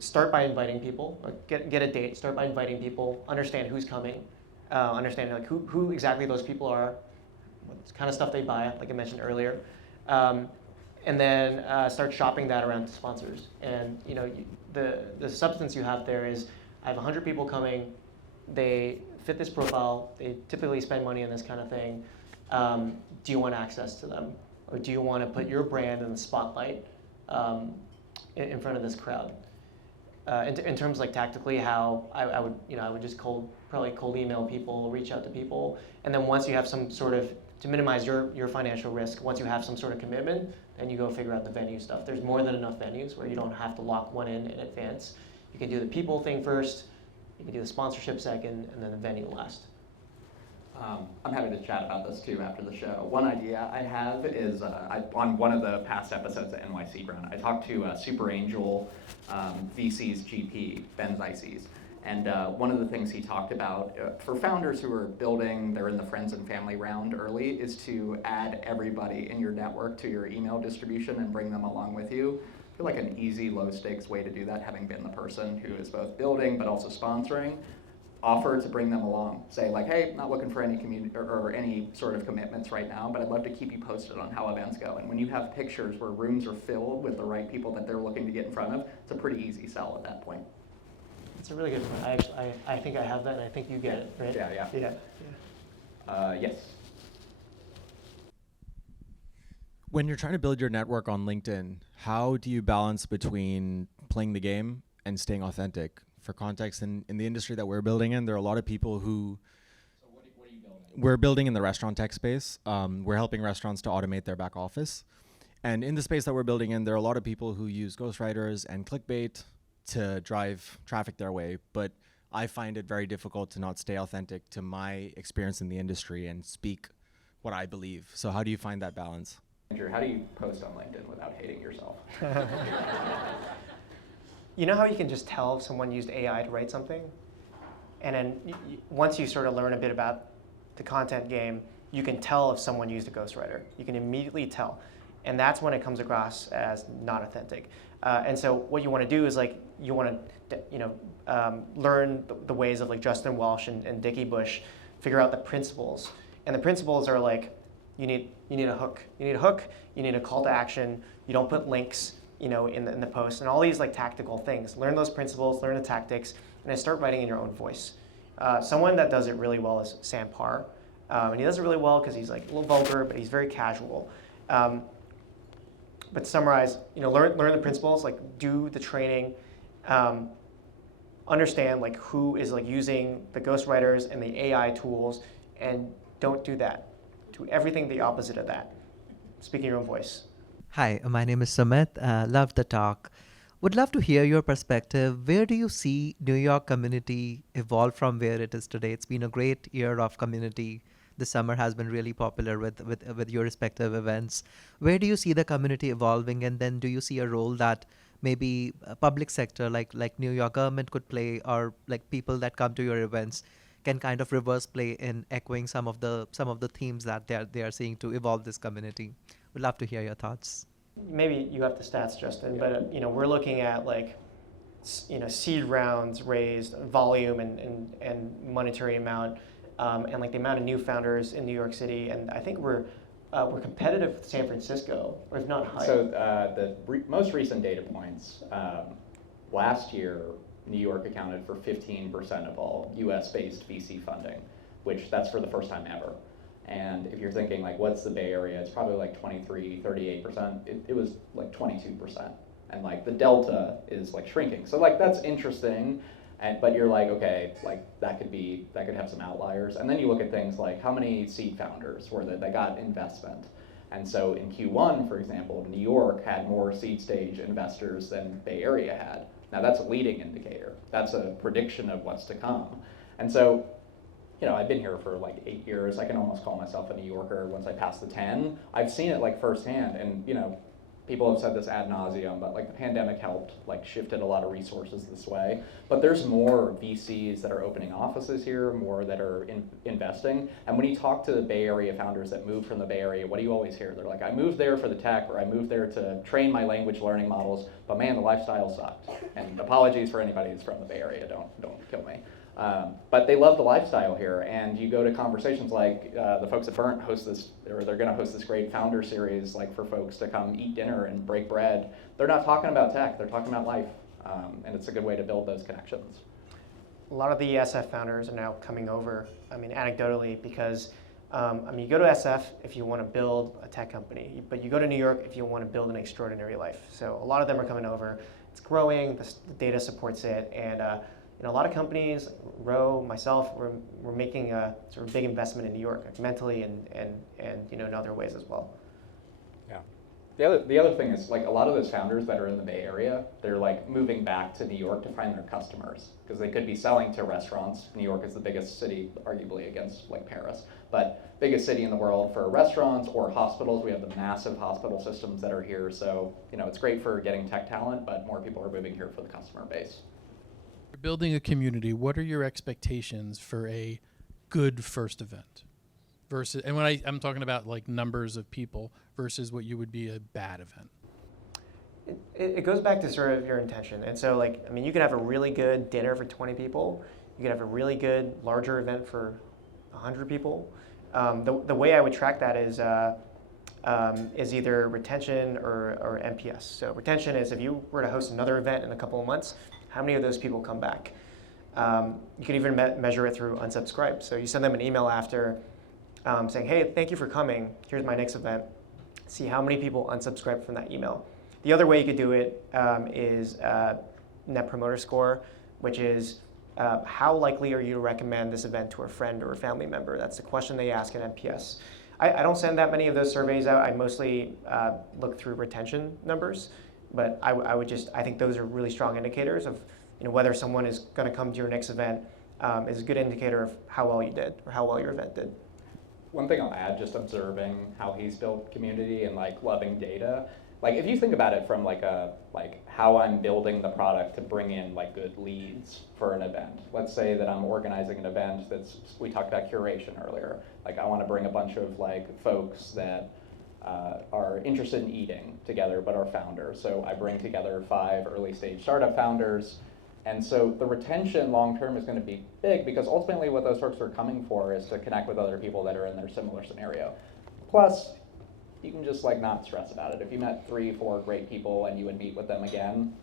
start by inviting people, like get a date, start by inviting people, understand who's coming, understand like who exactly those people are, what kind of stuff they buy, like I mentioned earlier. And then start shopping that around to sponsors. And you know, the substance you have there is, I have 100 people coming, they fit this profile, they typically spend money on this kind of thing. Do you want access to them? Or do you want to put your brand in the spotlight in front of this crowd? in terms like tactically how I would, I would just probably cold email people, reach out to people, and then once you have some sort of, to minimize your financial risk, once you have some sort of commitment, then you go figure out the venue stuff. There's more than enough venues where you don't have to lock one in advance. You can do the people thing first, you can do the sponsorship second, and then the venue last. I'm happy to chat about this too after the show. One idea I have is on one of the past episodes at NYC Brown, I talked to Super Angel VC's GP, Ben Zeises. And one of the things he talked about for founders who are building, they're in the friends and family round early, is to add everybody in your network to your email distribution and bring them along with you. I feel like an easy, low stakes way to do that, having been the person who is both building but also sponsoring, offer to bring them along. Say like, hey, not looking for any community or any sort of commitments right now, but I'd love to keep you posted on how events go. And when you have pictures where rooms are filled with the right people that they're looking to get in front of, it's a pretty easy sell at that point. It's a really good point. I think I have that, and I think you get it, right? Yeah. Yes. When you're trying to build your network on LinkedIn, how do you balance between playing the game and staying authentic? For context, in the industry that we're building in, there are a lot of people who... So what are you building? We're building in the restaurant tech space. We're helping restaurants to automate their back office. And in the space that we're building in, there are a lot of people who use ghostwriters and clickbait to drive traffic their way. But I find it very difficult to not stay authentic to my experience in the industry and speak what I believe. So how do you find that balance? Andrew, how do you post on LinkedIn without hating yourself? You know how you can just tell if someone used AI to write something? And then once you sort of learn a bit about the content game, you can tell if someone used a ghostwriter. You can immediately tell. And that's when it comes across as not authentic. And so what you want to do is like, you want to learn the ways of like Justin Walsh and Dickie Bush, figure out the principles. And the principles are like, you need a hook. You need a hook, you need a call to action, you don't put links in the post, and all these like tactical things. Learn those principles, learn the tactics, and then start writing in your own voice. Someone that does it really well is Sam Parr, and he does it really well because he's like a little vulgar, but he's very casual. But to summarize, learn the principles, like do the training, understand like who is like using the ghostwriters and the AI tools, and don't do that. Do everything the opposite of that. Speak in your own voice. Hi, my name is Sumit. Love the talk. Would love to hear your perspective. Where do you see New York community evolve from where it is today? It's been a great year of community. The summer has been really popular with your respective events. Where do you see the community evolving? And then do you see a role that maybe a public sector like New York government could play, or like people that come to your events can kind of reverse play in echoing some of the themes that they are seeing to evolve this community? Would love to hear your thoughts. Maybe you have the stats, Justin, but we're looking at like seed rounds raised, volume and monetary amount, and like the amount of new founders in New York City, and I think we're competitive with San Francisco, or if not higher. So the most recent data points, last year New York accounted for 15% of all US-based VC funding, which that's for the first time ever. And if you're thinking like, what's the Bay Area? It's probably like 23, 38%. It was like 22%. And like the delta is like shrinking. So like that's interesting, but you're like, okay, like that could have some outliers. And then you look at things like how many seed founders were that got investment. And so in Q1, for example, New York had more seed stage investors than Bay Area had. Now that's a leading indicator. That's a prediction of what's to come. And so, I've been here for like 8 years. I can almost call myself a New Yorker once I pass the 10. I've seen it like firsthand, and people have said this ad nauseum, but like the pandemic helped, like shifted a lot of resources this way. But there's more VCs that are opening offices here, more that are investing. And when you talk to the Bay Area founders that moved from the Bay Area, what do you always hear? They're like, I moved there for the tech, or I moved there to train my language learning models, but man, the lifestyle sucked. And apologies for anybody who's from the Bay Area, don't kill me. But they love the lifestyle here, and you go to conversations like the folks at Burnt host this, or they're going to host this great founder series, like for folks to come eat dinner and break bread. They're not talking about tech; they're talking about life, and it's a good way to build those connections. A lot of the ESF founders are now coming over. I mean, anecdotally, because I mean, you go to SF if you want to build a tech company, but you go to New York if you want to build an extraordinary life. So a lot of them are coming over. It's growing. The data supports it, and a lot of companies, Row, myself, we're making a sort of big investment in New York, like mentally and in other ways as well. Yeah. The other thing is, like, a lot of those founders that are in the Bay Area, they're like moving back to New York to find their customers, because they could be selling to restaurants. New York is the biggest city, arguably, against like Paris, but biggest city in the world for restaurants or hospitals. We have the massive hospital systems that are here, so it's great for getting tech talent, but more people are moving here for the customer base. You're building a community. What are your expectations for a good first event? Versus, and when I'm talking about like numbers of people versus what you would be a bad event. It goes back to sort of your intention. And so, like, I mean, you could have a really good dinner for 20 people. You could have a really good larger event for 100 people. The way I would track that is either retention or NPS. So retention is if you were to host another event in a couple of months, how many of those people come back? You can even measure it through unsubscribe. So you send them an email after saying, hey, thank you for coming. Here's my next event. See how many people unsubscribe from that email. The other way you could do it is Net Promoter Score, which is how likely are you to recommend this event to a friend or a family member? That's the question they ask in NPS. I don't send that many of those surveys out. I mostly look through retention numbers, but I think those are really strong indicators of whether someone is going to come to your next event is a good indicator of how well you did or how well your event did. One thing I'll add, just observing how he's built community and like loving data. Like if you think about it from like how I'm building the product to bring in like good leads for an event. Let's say that I'm organizing an event we talked about curation earlier. Like I want to bring a bunch of like folks that are interested in eating together but are founders. So I bring together 5 early stage startup founders. And so the retention long term is going to be big because ultimately what those folks are coming for is to connect with other people that are in their similar scenario. Plus, you can just like not stress about it. If you met 3-4 great people and you would meet with them again,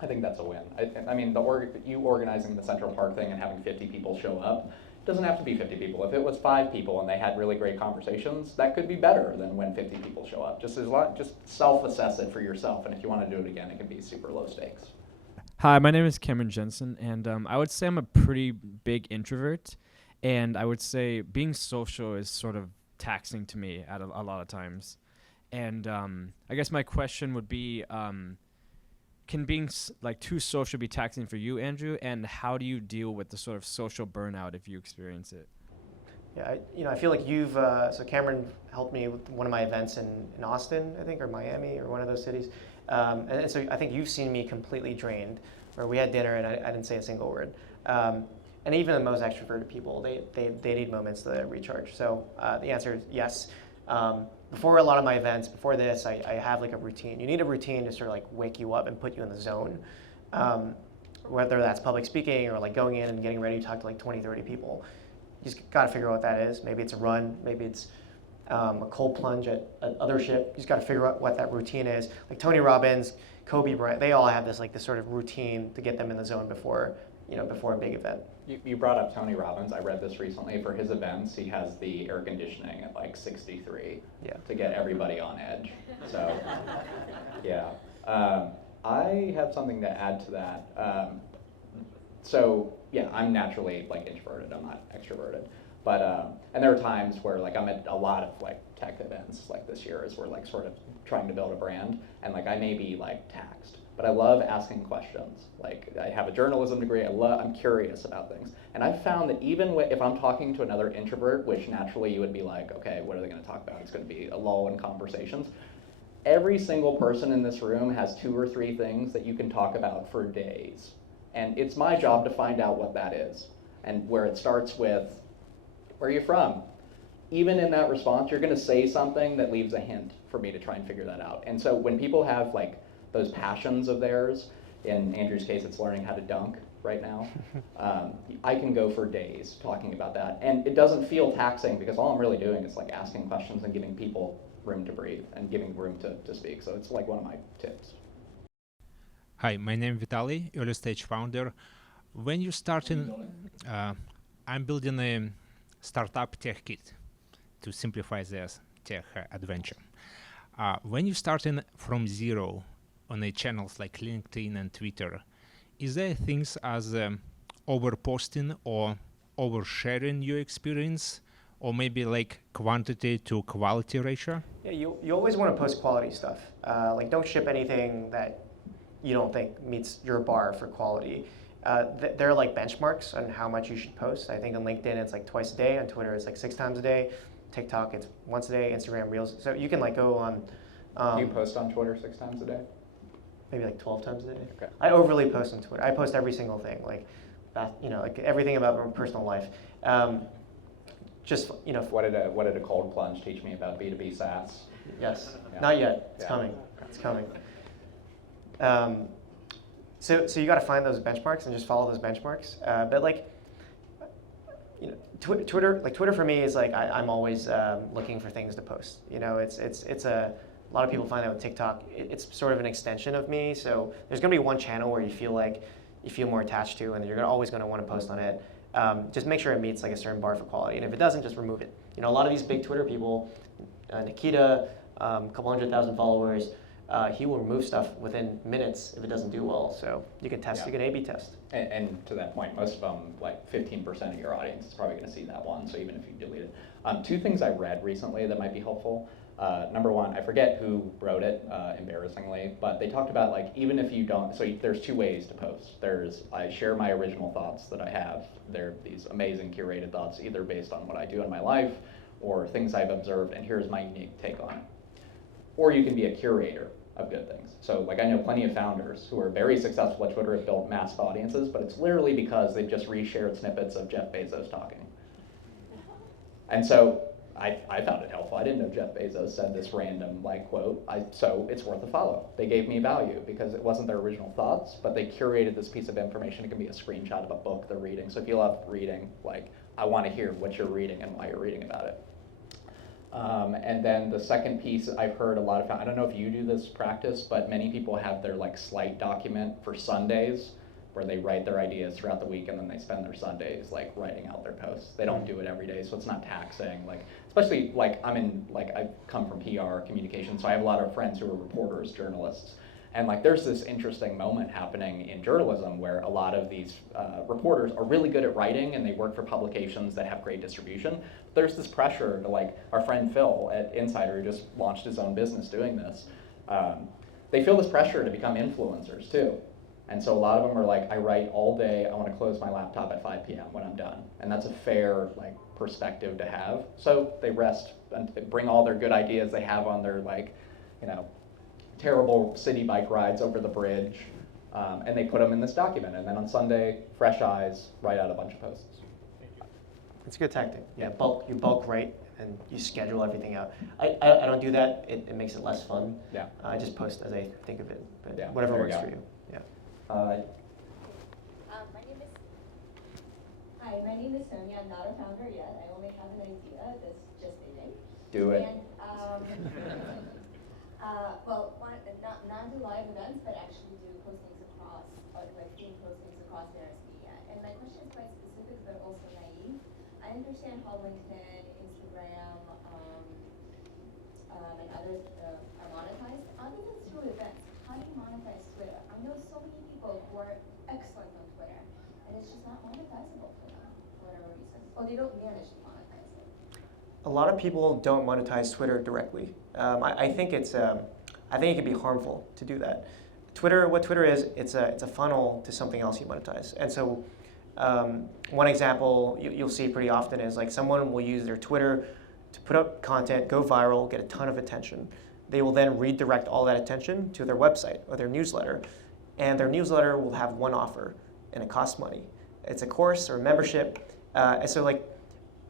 I think that's a win. I mean, you organizing the Central Park thing and having 50 people show up, it doesn't have to be 50 people. If it was 5 people and they had really great conversations, that could be better than when 50 people show up. Just self-assess it for yourself, and if you want to do it again, it can be super low stakes. Hi, my name is Cameron Jensen, and I would say I'm a pretty big introvert, and I would say being social is sort of taxing to me at a lot of times. And I guess my question would be, can being too social be taxing for you, Andrew? And how do you deal with the sort of social burnout if you experience it? Yeah, I feel like you've, so Cameron helped me with one of my events in Austin, I think, or Miami, or one of those cities. And so I think you've seen me completely drained, where we had dinner and I didn't say a single word. And even the most extroverted people, they need moments to recharge. So the answer is yes. Before a lot of my events, before this, I have like a routine. You need a routine to sort of like wake you up and put you in the zone. Whether that's public speaking or like going in and getting ready to talk to like 20, 30 people. You just got to figure out what that is. Maybe it's a run, maybe it's a cold plunge at other ship. You just got to figure out what that routine is. Like Tony Robbins, Kobe Bryant, they all have this sort of routine to get them in the zone before a big event. You brought up Tony Robbins. I read this recently. For his events, he has the air conditioning at like 63 to get everybody on edge. So, yeah. I have something to add to that. So, yeah, I'm naturally like introverted. I'm not extroverted. But and there are times where like I'm at a lot of like tech events like this year as we're like sort of trying to build a brand, and like I may be like taxed, but I love asking questions. Like I have a journalism degree. I'm curious about things, and I've found that even if I'm talking to another introvert, which naturally you would be like, okay, what are they going to talk about? It's going to be a lull in conversations. Every single person in this room has 2 or 3 things that you can talk about for days, and it's my job to find out what that is, and where it starts with, where are you from? Even in that response, you're going to say something that leaves a hint for me to try and figure that out. And so when people have like those passions of theirs, in Andrew's case, it's learning how to dunk right now. I can go for days talking about that. And it doesn't feel taxing because all I'm really doing is like asking questions and giving people room to breathe and giving room to speak. So it's like one of my tips. Hi, my name is Vitaly, early stage founder. When you start I'm building a startup tech kit to simplify their tech adventure. When you start from zero on a channels like LinkedIn and Twitter, is there things as over-posting or oversharing your experience, or maybe like quantity to quality ratio? Yeah, you always want to post quality stuff. Like don't ship anything that you don't think meets your bar for quality. There are like benchmarks on how much you should post. I think on LinkedIn it's like twice a day, on Twitter it's like 6 times a day, TikTok it's once a day, Instagram Reels. So you can like go on. Do you post on Twitter 6 times a day? Maybe like 12 times a day. Okay. I overly post on Twitter. I post every single thing, like like everything about my personal life. Just What did a cold plunge teach me about B2B SaaS? Yes, Yeah. not yet. It's Yeah. coming. It's coming. So you got to find those benchmarks and just follow those benchmarks. But like, Twitter for me is like I'm always looking for things to post. It's a lot of people find that with TikTok. It's sort of an extension of me. So there's gonna be one channel where you feel more attached to, and you're always gonna want to post on it. Just make sure it meets like a certain bar for quality, and if it doesn't, just remove it. A lot of these big Twitter people, Nikita, a couple 100,000 followers, he will remove stuff within minutes if it doesn't do well. So you can test, you can A/B test. And to that point, most of them, like 15% of your audience is probably going to see that one. So even if you delete it, 2 things I read recently that might be helpful. Number one, I forget who wrote it, embarrassingly, but they talked about like even if you don't. So there's 2 ways to post. I share my original thoughts that I have. They're these amazing curated thoughts, either based on what I do in my life or things I've observed, and here's my unique take on it. Or you can be a curator of good things. So like I know plenty of founders who are very successful at Twitter, have built massive audiences, but it's literally because they've just reshared snippets of Jeff Bezos talking. And so I found it helpful. I didn't know Jeff Bezos said this random like quote, so it's worth a follow. They gave me value because it wasn't their original thoughts, but they curated this piece of information. It can be a screenshot of a book they're reading. So if you love reading, like I want to hear what you're reading and why you're reading about it. And then the second piece, I've heard a lot of, I don't know if you do this practice, but many people have their like slide document for Sundays where they write their ideas throughout the week and then they spend their Sundays like writing out their posts. They don't do it every day, so it's not taxing. Like, especially like I come from PR communication, so I have a lot of friends who are reporters, journalists. And like there's this interesting moment happening in journalism where a lot of these reporters are really good at writing and they work for publications that have great distribution. But there's this pressure to like our friend Phil at Insider, who just launched his own business doing this. They feel this pressure to become influencers too. And so a lot of them are like, I write all day, I want to close my laptop at 5 p.m. when I'm done. And that's a fair like perspective to have. So they rest and they bring all their good ideas they have on their like, terrible city bike rides over the bridge, and they put them in this document. And then on Sunday, fresh eyes, write out a bunch of posts. It's a good tactic. Yeah, you bulk write and you schedule everything out. I don't do that. It makes it less fun. Yeah. I just post as I think of it. But Yeah, whatever there works you go. for you. Yeah. My name is Sonia. I'm not a founder yet. I only have an idea that's just beginning. Do it. And not do live events, but actually do postings across, like theme postings across various media. And my question is quite specific, but also naive. I understand how LinkedIn, Instagram, and others are monetized. Other than through events, how do you monetize Twitter? I know so many people who are excellent on Twitter, and it's just not monetizable for them for whatever reason. Or they don't manage to monetize it. A lot of people don't monetize Twitter directly. I think it can be harmful to do that. What Twitter is, it's a funnel to something else you monetize. And so one example you'll see pretty often is like someone will use their Twitter to put up content, go viral, get a ton of attention. They will then redirect all that attention to their website or their newsletter. And their newsletter will have one offer, and it costs money. It's a course or a membership. And so like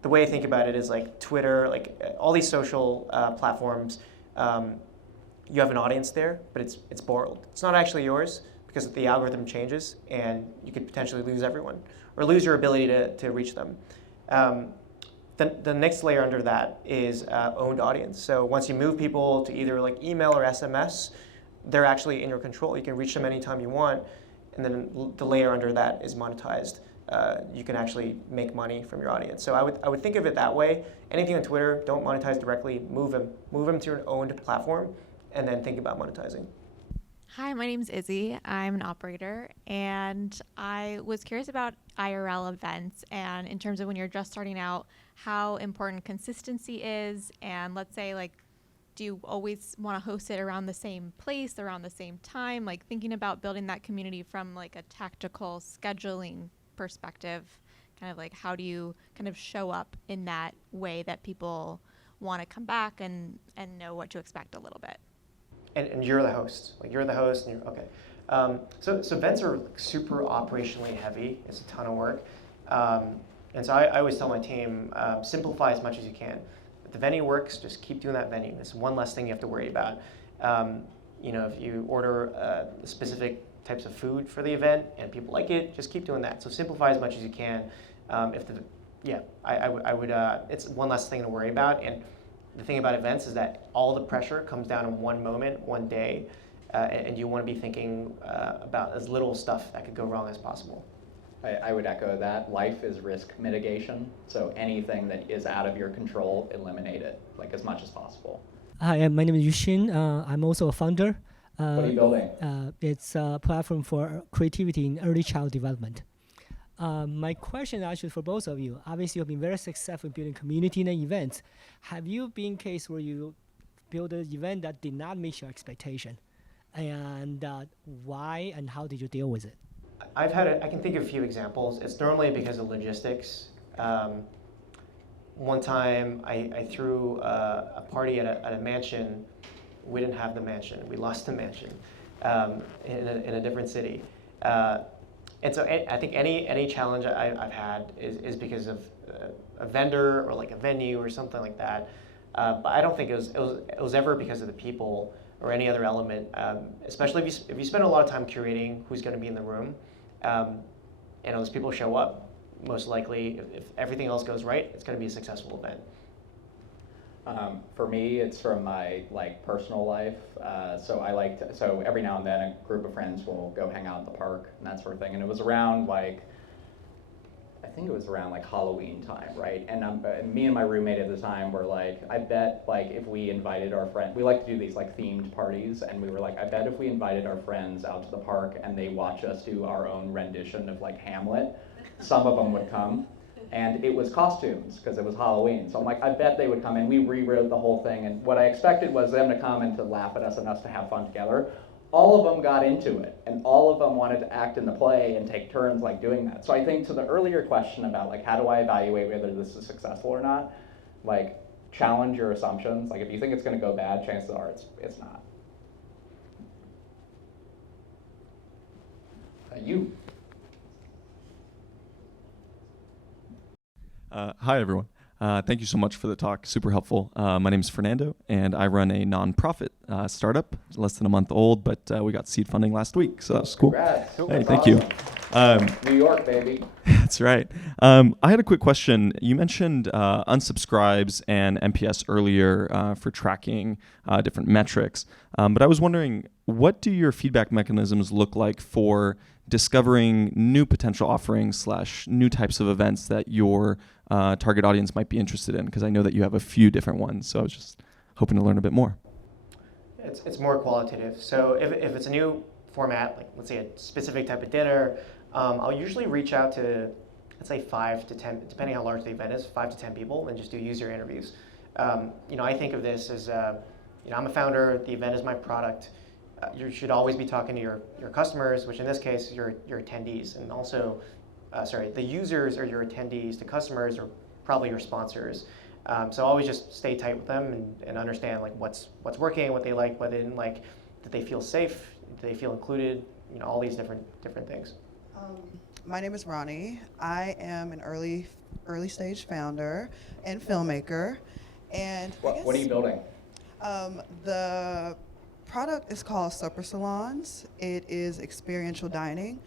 the way I think about it is like Twitter, like all these social platforms, you have an audience there, but it's borrowed. It's not actually yours because the algorithm changes and you could potentially lose everyone or lose your ability to reach them. The next layer under that is owned audience. So once you move people to either like email or SMS, they're actually in your control. You can reach them anytime you want. And then the layer under that is monetized. you can actually make money from your audience. So I would think of it that way. Anything on Twitter, don't monetize directly. Move them to your owned platform, and then think about monetizing. Hi, my name's Izzy. I'm an operator, and I was curious about IRL events and in terms of when you're just starting out, how important consistency is, and let's say, like, do you always want to host it around the same place, around the same time? Like, thinking about building that community from like a tactical scheduling perspective, kind of like how do you kind of show up in that way that people want to come back and know what to expect a little bit? And you're the host. Like, you're the host, and you're okay. So events are like super operationally heavy. It's a ton of work. And so I always tell my team, simplify as much as you can. If the venue works, just keep doing that venue. It's one less thing you have to worry about. If you order specific types of food for the event and people like it, just keep doing that. So simplify as much as you can. I would. It's one less thing to worry about. And the thing about events is that all the pressure comes down in one moment, one day, and you want to be thinking about as little stuff that could go wrong as possible. I would echo that. Life is risk mitigation, so anything that is out of your control, eliminate it, like as much as possible. Hi, my name is Yushin. I'm also a founder. What are you building? It's a platform for creativity in early child development. My question actually for both of you. Obviously, you've been very successful in building community and events. Have you been in case where you built an event that did not meet your expectation? And why and how did you deal with it? I can think of a few examples. It's normally because of logistics. One time I threw a party at a mansion. We didn't have the mansion. We lost the mansion in a different city. And so I think any challenge I've had is because of a vendor or like a venue or something like that. But I don't think it was ever because of the people or any other element. Especially if you spend a lot of time curating who's going to be in the room, and those people show up, most likely if everything else goes right, it's going to be a successful event. For me, it's from my personal life. So every now and then a group of friends will go hang out at the park and that sort of thing. And it was around I think it was around Halloween time, right? And me and my roommate at the time were like, I bet if we invited our friends, we like to do these themed parties, and we were like, I bet if we invited our friends out to the park and they watch us do our own rendition of Hamlet, some of them would come. And it was costumes because it was Halloween. So I'm like, I bet they would come, and we rewrote the whole thing. And what I expected was them to come and to laugh at us and us to have fun together. All of them got into it, and all of them wanted to act in the play and take turns doing that. So I think to the earlier question about how do I evaluate whether this is successful or not, challenge your assumptions. If you think it's going to go bad, chances are it's not. You. Hi, everyone. Thank you so much for the talk. Super helpful. My name is Fernando, and I run a nonprofit startup, less than a month old, but we got seed funding last week, so that was cool. Congrats. Hey, thank you. New York, baby. That's right. I had a quick question. You mentioned unsubscribes and NPS earlier for tracking different metrics, but I was wondering, what do your feedback mechanisms look like for discovering new potential offerings / new types of events that your target audience might be interested in? Because I know that you have a few different ones, so I was just hoping to learn a bit more. It's more qualitative. So if it's a new format, let's say a specific type of dinner, I'll usually reach out to, let's say 5 to 10, depending how large the event is, 5 to 10 people, and just do user interviews. I think of this as, I'm a founder, the event is my product. You should always be talking to your customers, which in this case, your attendees, and also, the users are your attendees, the customers are probably your sponsors. So always just stay tight with them and understand what's working, what they like, what they didn't like, did they feel safe, did they feel included, all these different things. My name is Ronnie. I am an early stage founder and filmmaker. And what are you building? The product is called Supper Salons. It is experiential dining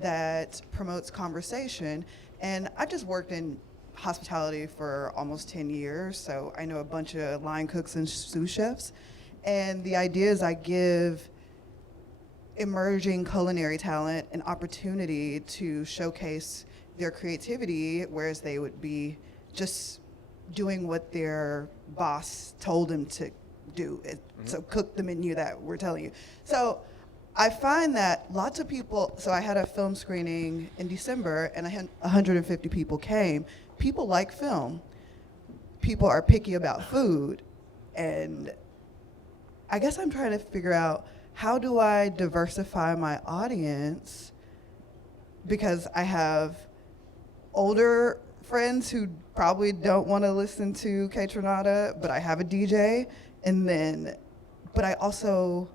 that promotes conversation. And I just worked in hospitality for almost 10 years, so I know a bunch of line cooks and sous chefs. And the idea is I give emerging culinary talent an opportunity to showcase their creativity, whereas they would be just doing what their boss told them to do. So cook the menu that we're telling you. So I find that lots of people, so I had a film screening in December and 150 people came. People like film. People are picky about food. And I guess I'm trying to figure out, how do I diversify my audience? Because I have older friends who probably don't want to listen to K Tronada, but I have a DJ, and then, but I also,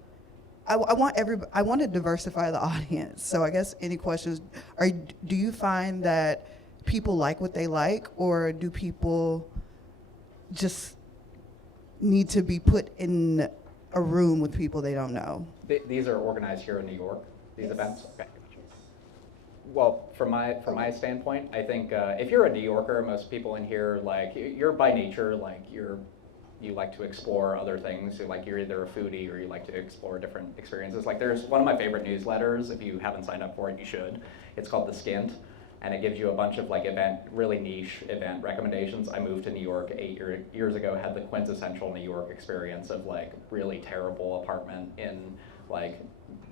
I want to diversify the audience. So I guess any questions, do you find that people like what they like, or do people just need to be put in a room with people they don't know? These are organized here in New York, these events? Okay. Well, from my standpoint, I think if you're a New Yorker, most people in here, like, you're by nature, like, you like to explore other things. You're either a foodie or you like to explore different experiences. Like, there's one of my favorite newsletters. If you haven't signed up for it, you should. It's called The Skint, and it gives you a bunch of like really niche event recommendations. I moved to New York 8 years ago, had the quintessential New York experience of like really terrible apartment in like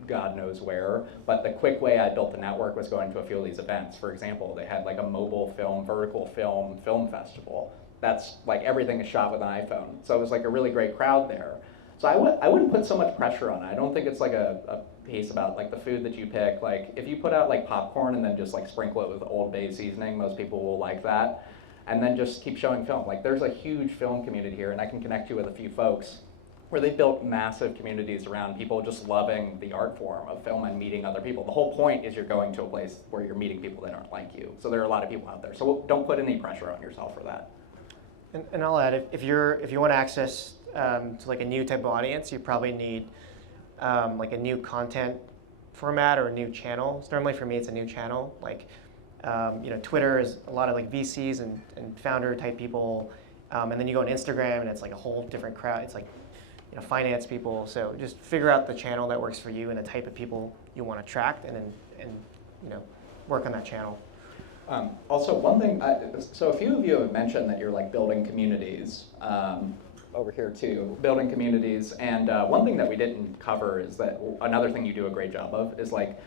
God knows where. But the quick way I built the network was going to a few of these events. For example, they had like a mobile film, vertical film festival. That's like everything is shot with an iPhone. So it was like a really great crowd there. So I wouldn't put so much pressure on it. I don't think it's like a piece about like the food that you pick. Like if you put out like popcorn and then just like sprinkle it with Old Bay seasoning, most people will like that. And then just keep showing film. Like there's a huge film community here, and I can connect you with a few folks where they built massive communities around people just loving the art form of film and meeting other people. The whole point is you're going to a place where you're meeting people that aren't like you. So there are a lot of people out there. So don't put any pressure on yourself for that. And I'll add, if you want access to like a new type of audience, you probably need like a new content format or a new channel. So normally for me, it's a new channel. Like Twitter is a lot of like VCs and founder type people, and then you go on Instagram and it's like a whole different crowd. It's like finance people. So just figure out the channel that works for you and the type of people you want to attract, and then work on that channel. Also, one thing, so a few of you have mentioned that you're like building communities over here too, building communities. And one thing that we didn't cover is that another thing you do a great job of is like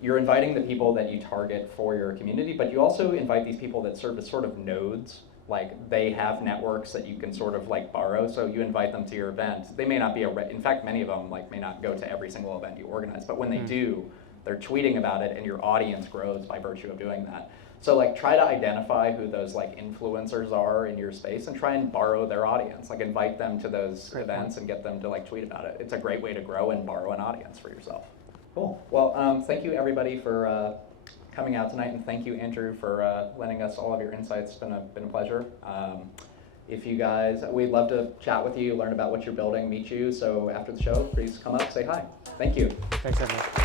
you're inviting the people that you target for your community, but you also invite these people that serve as sort of nodes. Like they have networks that you can sort of like borrow, so you invite them to your event. They may not be in fact, many of them like may not go to every single event you organize, but when they do, they're tweeting about it, and your audience grows by virtue of doing that. So like try to identify who those like influencers are in your space and try and borrow their audience. Like invite them to those events and get them to like tweet about it. It's a great way to grow and borrow an audience for yourself. Cool. Well, thank you everybody for coming out tonight, and thank you Andrew for lending us all of your insights. It's been a pleasure. If you guys, we'd love to chat with you, learn about what you're building, meet you. So after the show, please come up, say hi. Thank you. Thanks everyone.